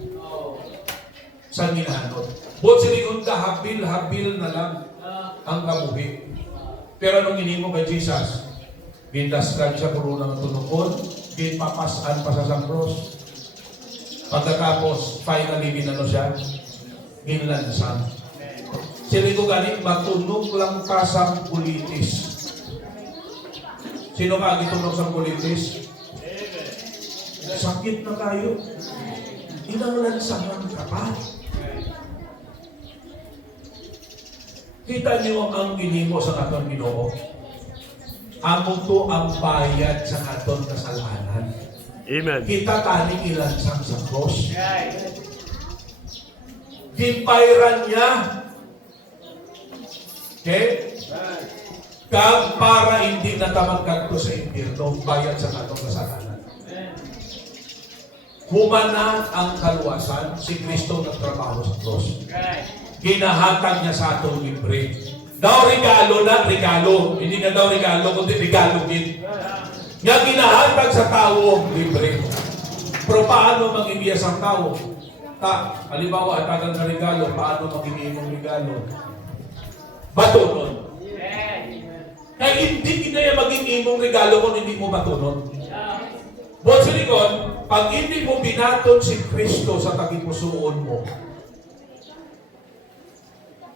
sa ginanod. But silingon ka, habil-habil na lang ang kabuhi. Pero anong inimo kay Jesus? Gindaskad siya corona ng tunukon, ginpapasan pa sa cross. Pagkatapos, finally, ginano siya, ginlansan. Sili ko ganit, matunog lang ka sa kulitis. Sino ka gitunog sa kulitis? Sakit na tayo. Inanglansahan ka pa. Kita niyo ang ginimo sa aton Ginoo. Amo to ang bayad sa aton kasalanan. Amen. Kita tani ilansang sa cross. Ginpairan niya. Okay? Kag para hindi natamagkad ko sa impyerno, bayad sa atong kasalanan. Humana ang kaluwasan, si Kristo nagtrabaho sa cross. Ginahatag niya sa atong libre. Daw regalo na, regalo. Hindi na daw regalo, kundi regalo din. Nga ginahatag sa tao, libre. Pero paano mag-ibiyas ang tao? Halimbawa, atagan na regalo, paano mag-ibiyas ang regalo? Batunon. Kaya hindi kinaya maging imong regalo kung hindi mo batunon. Bonsilikon, pag hindi mo binaton si Kristo sa tagipusoon mo,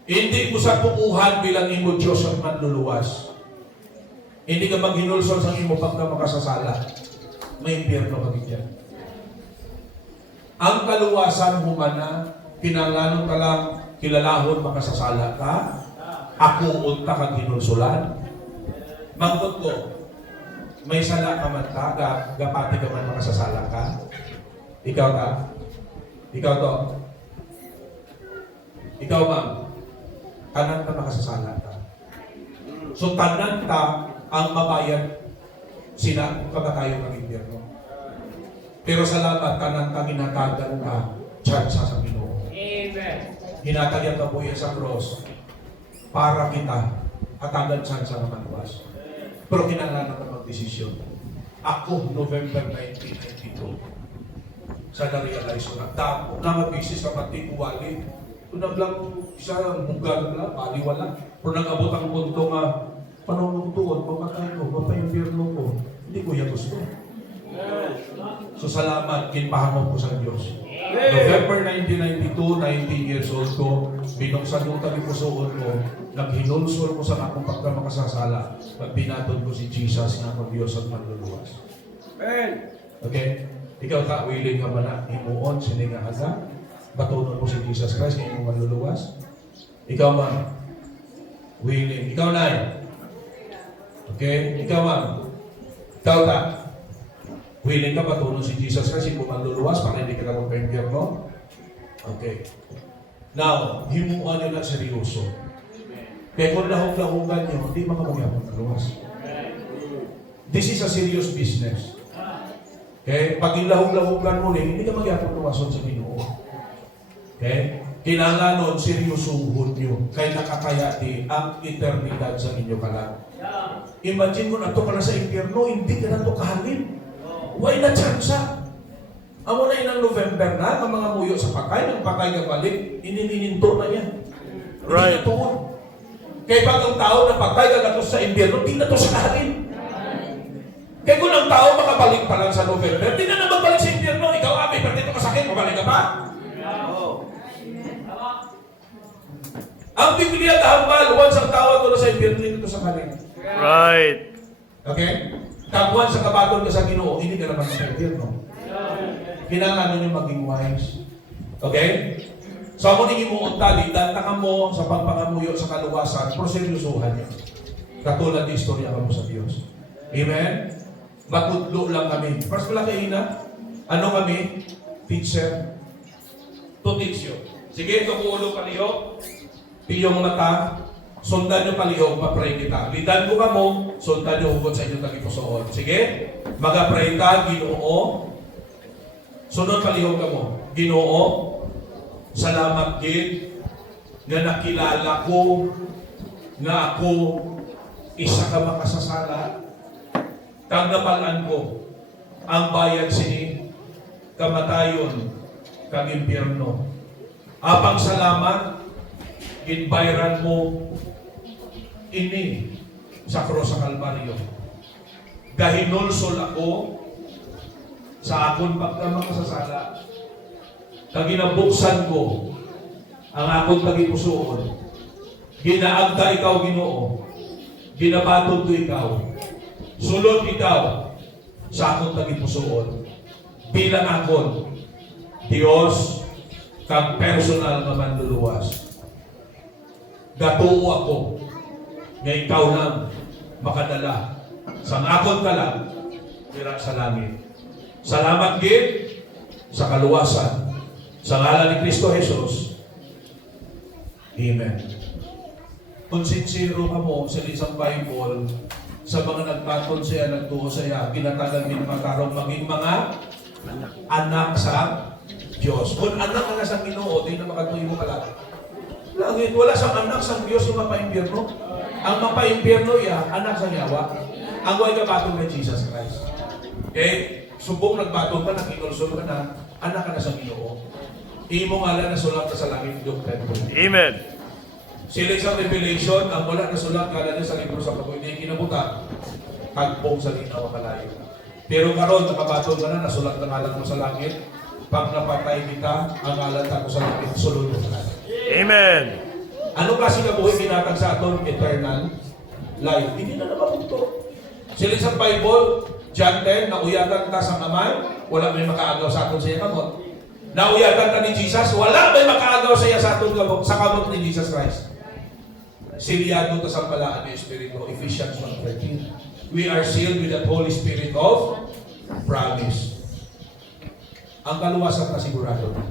hindi mo sa pukuhan bilang imo Diyos ang manluluwas. Hindi ka maghinulsol sa imo pagka makasasala. May impyerno ka bigyan. Ang kaluwasan humana, kinalanon ka lang, kilalahon makasasala ka, akuon ka kang hinulsulan. Mangkot ko, may sala ka man ka, gapati ka man makasasala ka. Ikaw ka. Ikaw to. Ikaw ma'am. Tanan ka makasasala ka. So tanan ka ang mabayad sila kung kayo ng impyerno. Pero salamat kanang ginatagan ka, tsansa sa Ginoo. Amen. Hinatagyan ka po yan sa cross para kita hatagan tsansa ng matwas. Pero kinahanglan ka magdesisyon. Ako, November 1992, sa na-realize ko na, damo na mag-business sa pati kuwali. Kung naglang isa, munggan na, baliwala. Pero nag-abot ang punto nga, panahon tuon, pamatay ko, mapaimpirno ko. Hindi ko yan gusto. So salamat, kinpahamon ko sa Diyos. November 1992, 19 years old ko, binuksan yung tagipusoon ko, naghinulsol ko sa akong pagkamakasasala, pagpinatod ko si Jesus na ako Diyos at manluluwas. Okay? Ikaw ka, willing ka ba na himuon, siningahaga? Batunon mo si Jesus Christ, ngayon mo manluluwas? Ikaw man, willing. Ikaw na. Okay? Ikaw man. Ikaw ta. Willing ka patunon si Jesus Christ, hindi mo manluluwas para hindi ka na magpa-impyerno? Okay. Now, himuan nyo na seryoso. Kaya kung lahog-lahogan nyo, hindi makamagapon na luwas. This is a serious business. Okay? Pag ilahog-lahogan mo rin, hindi ka magyapon luwason sa Ginoo. Okay? Kailangan nun, seryosuhon nyo. Kaya nakakaya di ang eternidad sa inyo kalang. Imagine mo na ito ka na sa impyerno, hindi ka na ito kahalin. Why na tsansa? Amo na inang November na, ang mga muyo sa patay, ng patay ka balik, inininto na yan. Right. Hindi na tuon. Kaya pag ang tao na patay ka na sa impyerno, hindi na ito sa kahalin. Kaya kung ang tao makabalik pa lang sa November, hindi na naman balik sa impyerno. Ikaw, may partito ka sakit, mabalik ka pa? Ang Biblia kahambal, once ang tao ito na sa impyerno, hindi ito sa kahalin. Right. Okay? Kapwan sa kabaton ka sa Ginoo, hindi ka naman sa impyerno. Kailangan ninyo maging wise. Okay? So ako naging mo untali, danta mo sa pagpangamuyo sa kaluwasan, proseryosuhan niyo. Katulad ng istorya ka mo sa Diyos. Amen? Matudlo lang kami. First pala kaina, ano kami? Teacher. To teach you. Sige, ito ulo kaliyo. Piyong mata. Sundan nyo palihog, mapray kita. Lidan ko ka mo, sundan nyo hugod sa inyong tagipusoon. Sige? Mag-pray ka, Ginoo. Sunod palihog ka mo. Ginoo, salamat gid nga nakilala ko nga ako isa ka makasasala. Tanggapalan ko ang bayad sini kamatayon kag impyerno. Apang salamat ginbayran mo ini sa cross sa Kalbaryo. Gahinulsol ako sa akon pagkamakasasala. Kaginabuksan ko ang akong tagipusoon. Ginaagta ikaw, Ginoo. Ginabatod ko ikaw. Sulod ikaw sa akong tagipusoon. Bilang akon, Dios, kag personal nga manluluwas. Gatuo ako nga ikaw lang makadala sa akon kalang dira sa langit. Salamat gid sa kaluwasan. Sa ngalan ni Kristo Jesus. Amen. Kung sincero ka mo sa isang Bible, sa mga nagpaton siya, nagtuo siya, kinatagal din makarong maging mga anak sa Diyos. Kung anak ka na sa Ginoo, di na makatuloy mo pala. Langit, wala siyang anak sa Diyos yung mapaimpyerno. Ang mapaimpyerno ya, anak sa Yawa. Ang way kabatong na Jesus Christ. Okay? Subong nagbatong ka, nakinulsol ka na, anak ka na sa Ginoo. Imo ngalan na sulat ka sa langit, Luke 10:20. Amen. Sila isang revelation, ang wala na sulat ka na sa libro sa kapoy, hindi kinabuta, kagpong sa linaw kalayo. Pero karon nakabatong ka na, nasulat ang ngalan mo sa langit, pag napatay kita, ang ngalan ko sa langit, sulod mo ka na. Amen. Ano kasi ka buhay kinatag sa aton? Eternal life. Hindi na naman ito. Sila isang Bible, John 10, nauyatan ta sa kamay, wala may makaagaw sa aton sa iya kamot. Nauyatan ta ni Jesus, wala may makaagaw sa iya sa aton sa kamot ni Jesus Christ. Silyado ta sa palaan ni Espiritu, Ephesians 1:13. We are sealed with the Holy Spirit of promise. Ang kaluwasan na sigurado na.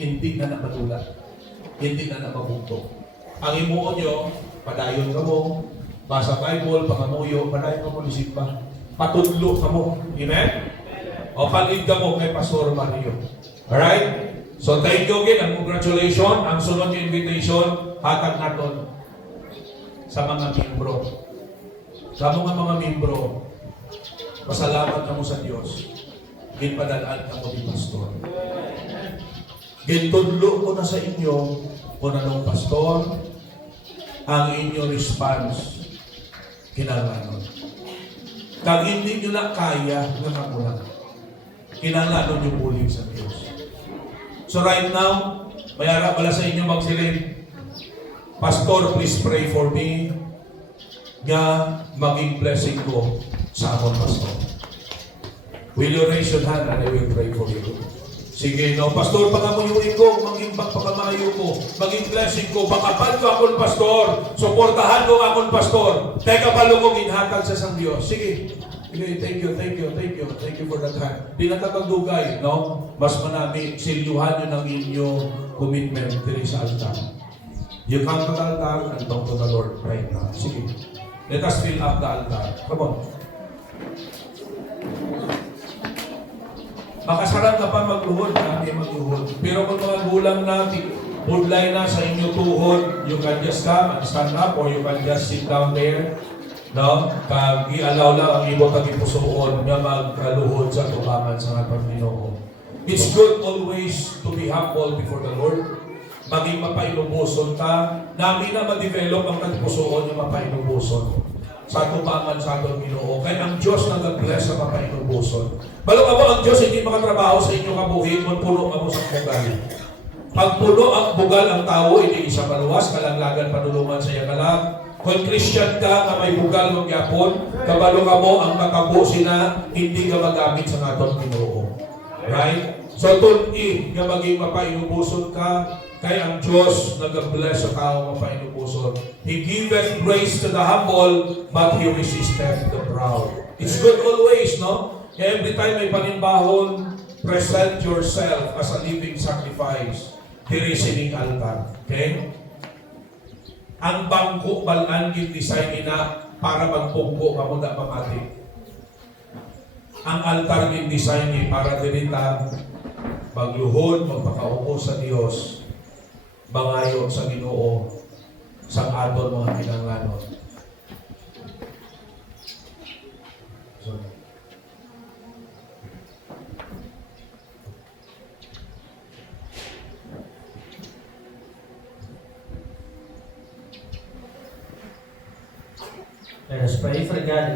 Hindi na namatulad. Hindi na namabugto. Ang imuon nyo, padayon ka mo, basa Bible, pangamuyo, padayon ka mo, lisip pa. Patudlo ka mo. Amen? O palid ka mo kay Pastor Mario. Alright? So thank you again and congratulations. Ang sunod yung invitation, hatag naton sa mga membro. Sa mga membro, pasalamat na mo sa Diyos. Ginpadalaan ka mo ni Pastor. Gintudlo ko na sa inyo kung anong Pastor ang inyong response kinalanon. Kag hindi nyo na kaya na kamulang, kinalanon yung bulig sa Diyos. So right now, mayara pala sa inyo magsilid, Pastor, please pray for me nga maging blessing ko sa akong Pastor. Will you raise your hand and I will pray for you? Sige, no, Pastor, pangamuyuin ko, maging pagpakamayo ko, maging blessing ko, bakapan ko akong Pastor, suportahan ko akong Pastor, teka palo kong inhatag sa sang Diyos. Sige, thank you for that hand. Di na kapagdugay, no? Mas manami, silyuhan nyo ng inyong commitment diri sa altar. You come to the altar and talk to the Lord right now. Sige, let us fill up the altar. Come on. Makasarap na pa magluhod, hindi magluhod. Pero kung mga gulang natin, budlay na sa inyo tuhod, you can just come and stand up or you can just sit down there. No? Kag i-allow lang ang ibot at ipusuon nga magkaluhod sa tubangan sa atong Ginoo. It's good always to be humble before the Lord. Maging mapainubuson ka. Namin na ma-develop ang katipusuon yung mapainubuson sa tubangan sa atong Ginoo. Kaya ang Diyos nag-bless sa mapainubuson. Balo ka mo, ang Diyos hindi makatrabaho sa inyong kabuhi kung puno ka mo sa bugal. Pag puno ang bugal ang tao, hindi isa maluwas, kalanglagan panulungan sa iyagalag. Kung Christian ka na may bugal mong yapon, kabalo ka mo ang makabusi na hindi ka magamit sa atong Ginoo. Right? So, tun-i, nga maging mapainubuson ka, kay ang Diyos nag-bless sa tao mapainubuson. He giveth grace to the humble, but He resisteth the proud. It's good always, no? Every time may panimbahon, present yourself as a living sacrifice. Diri sining altar. Okay? Ang bangko balaan yung design ina para magpungko kamuda pamati. Ang altar yung design ni para dirita magluhod, magpakaupo sa Dios, bangayo sa Ginoo, sa aton mga kinanglanon. So, let us pray for God.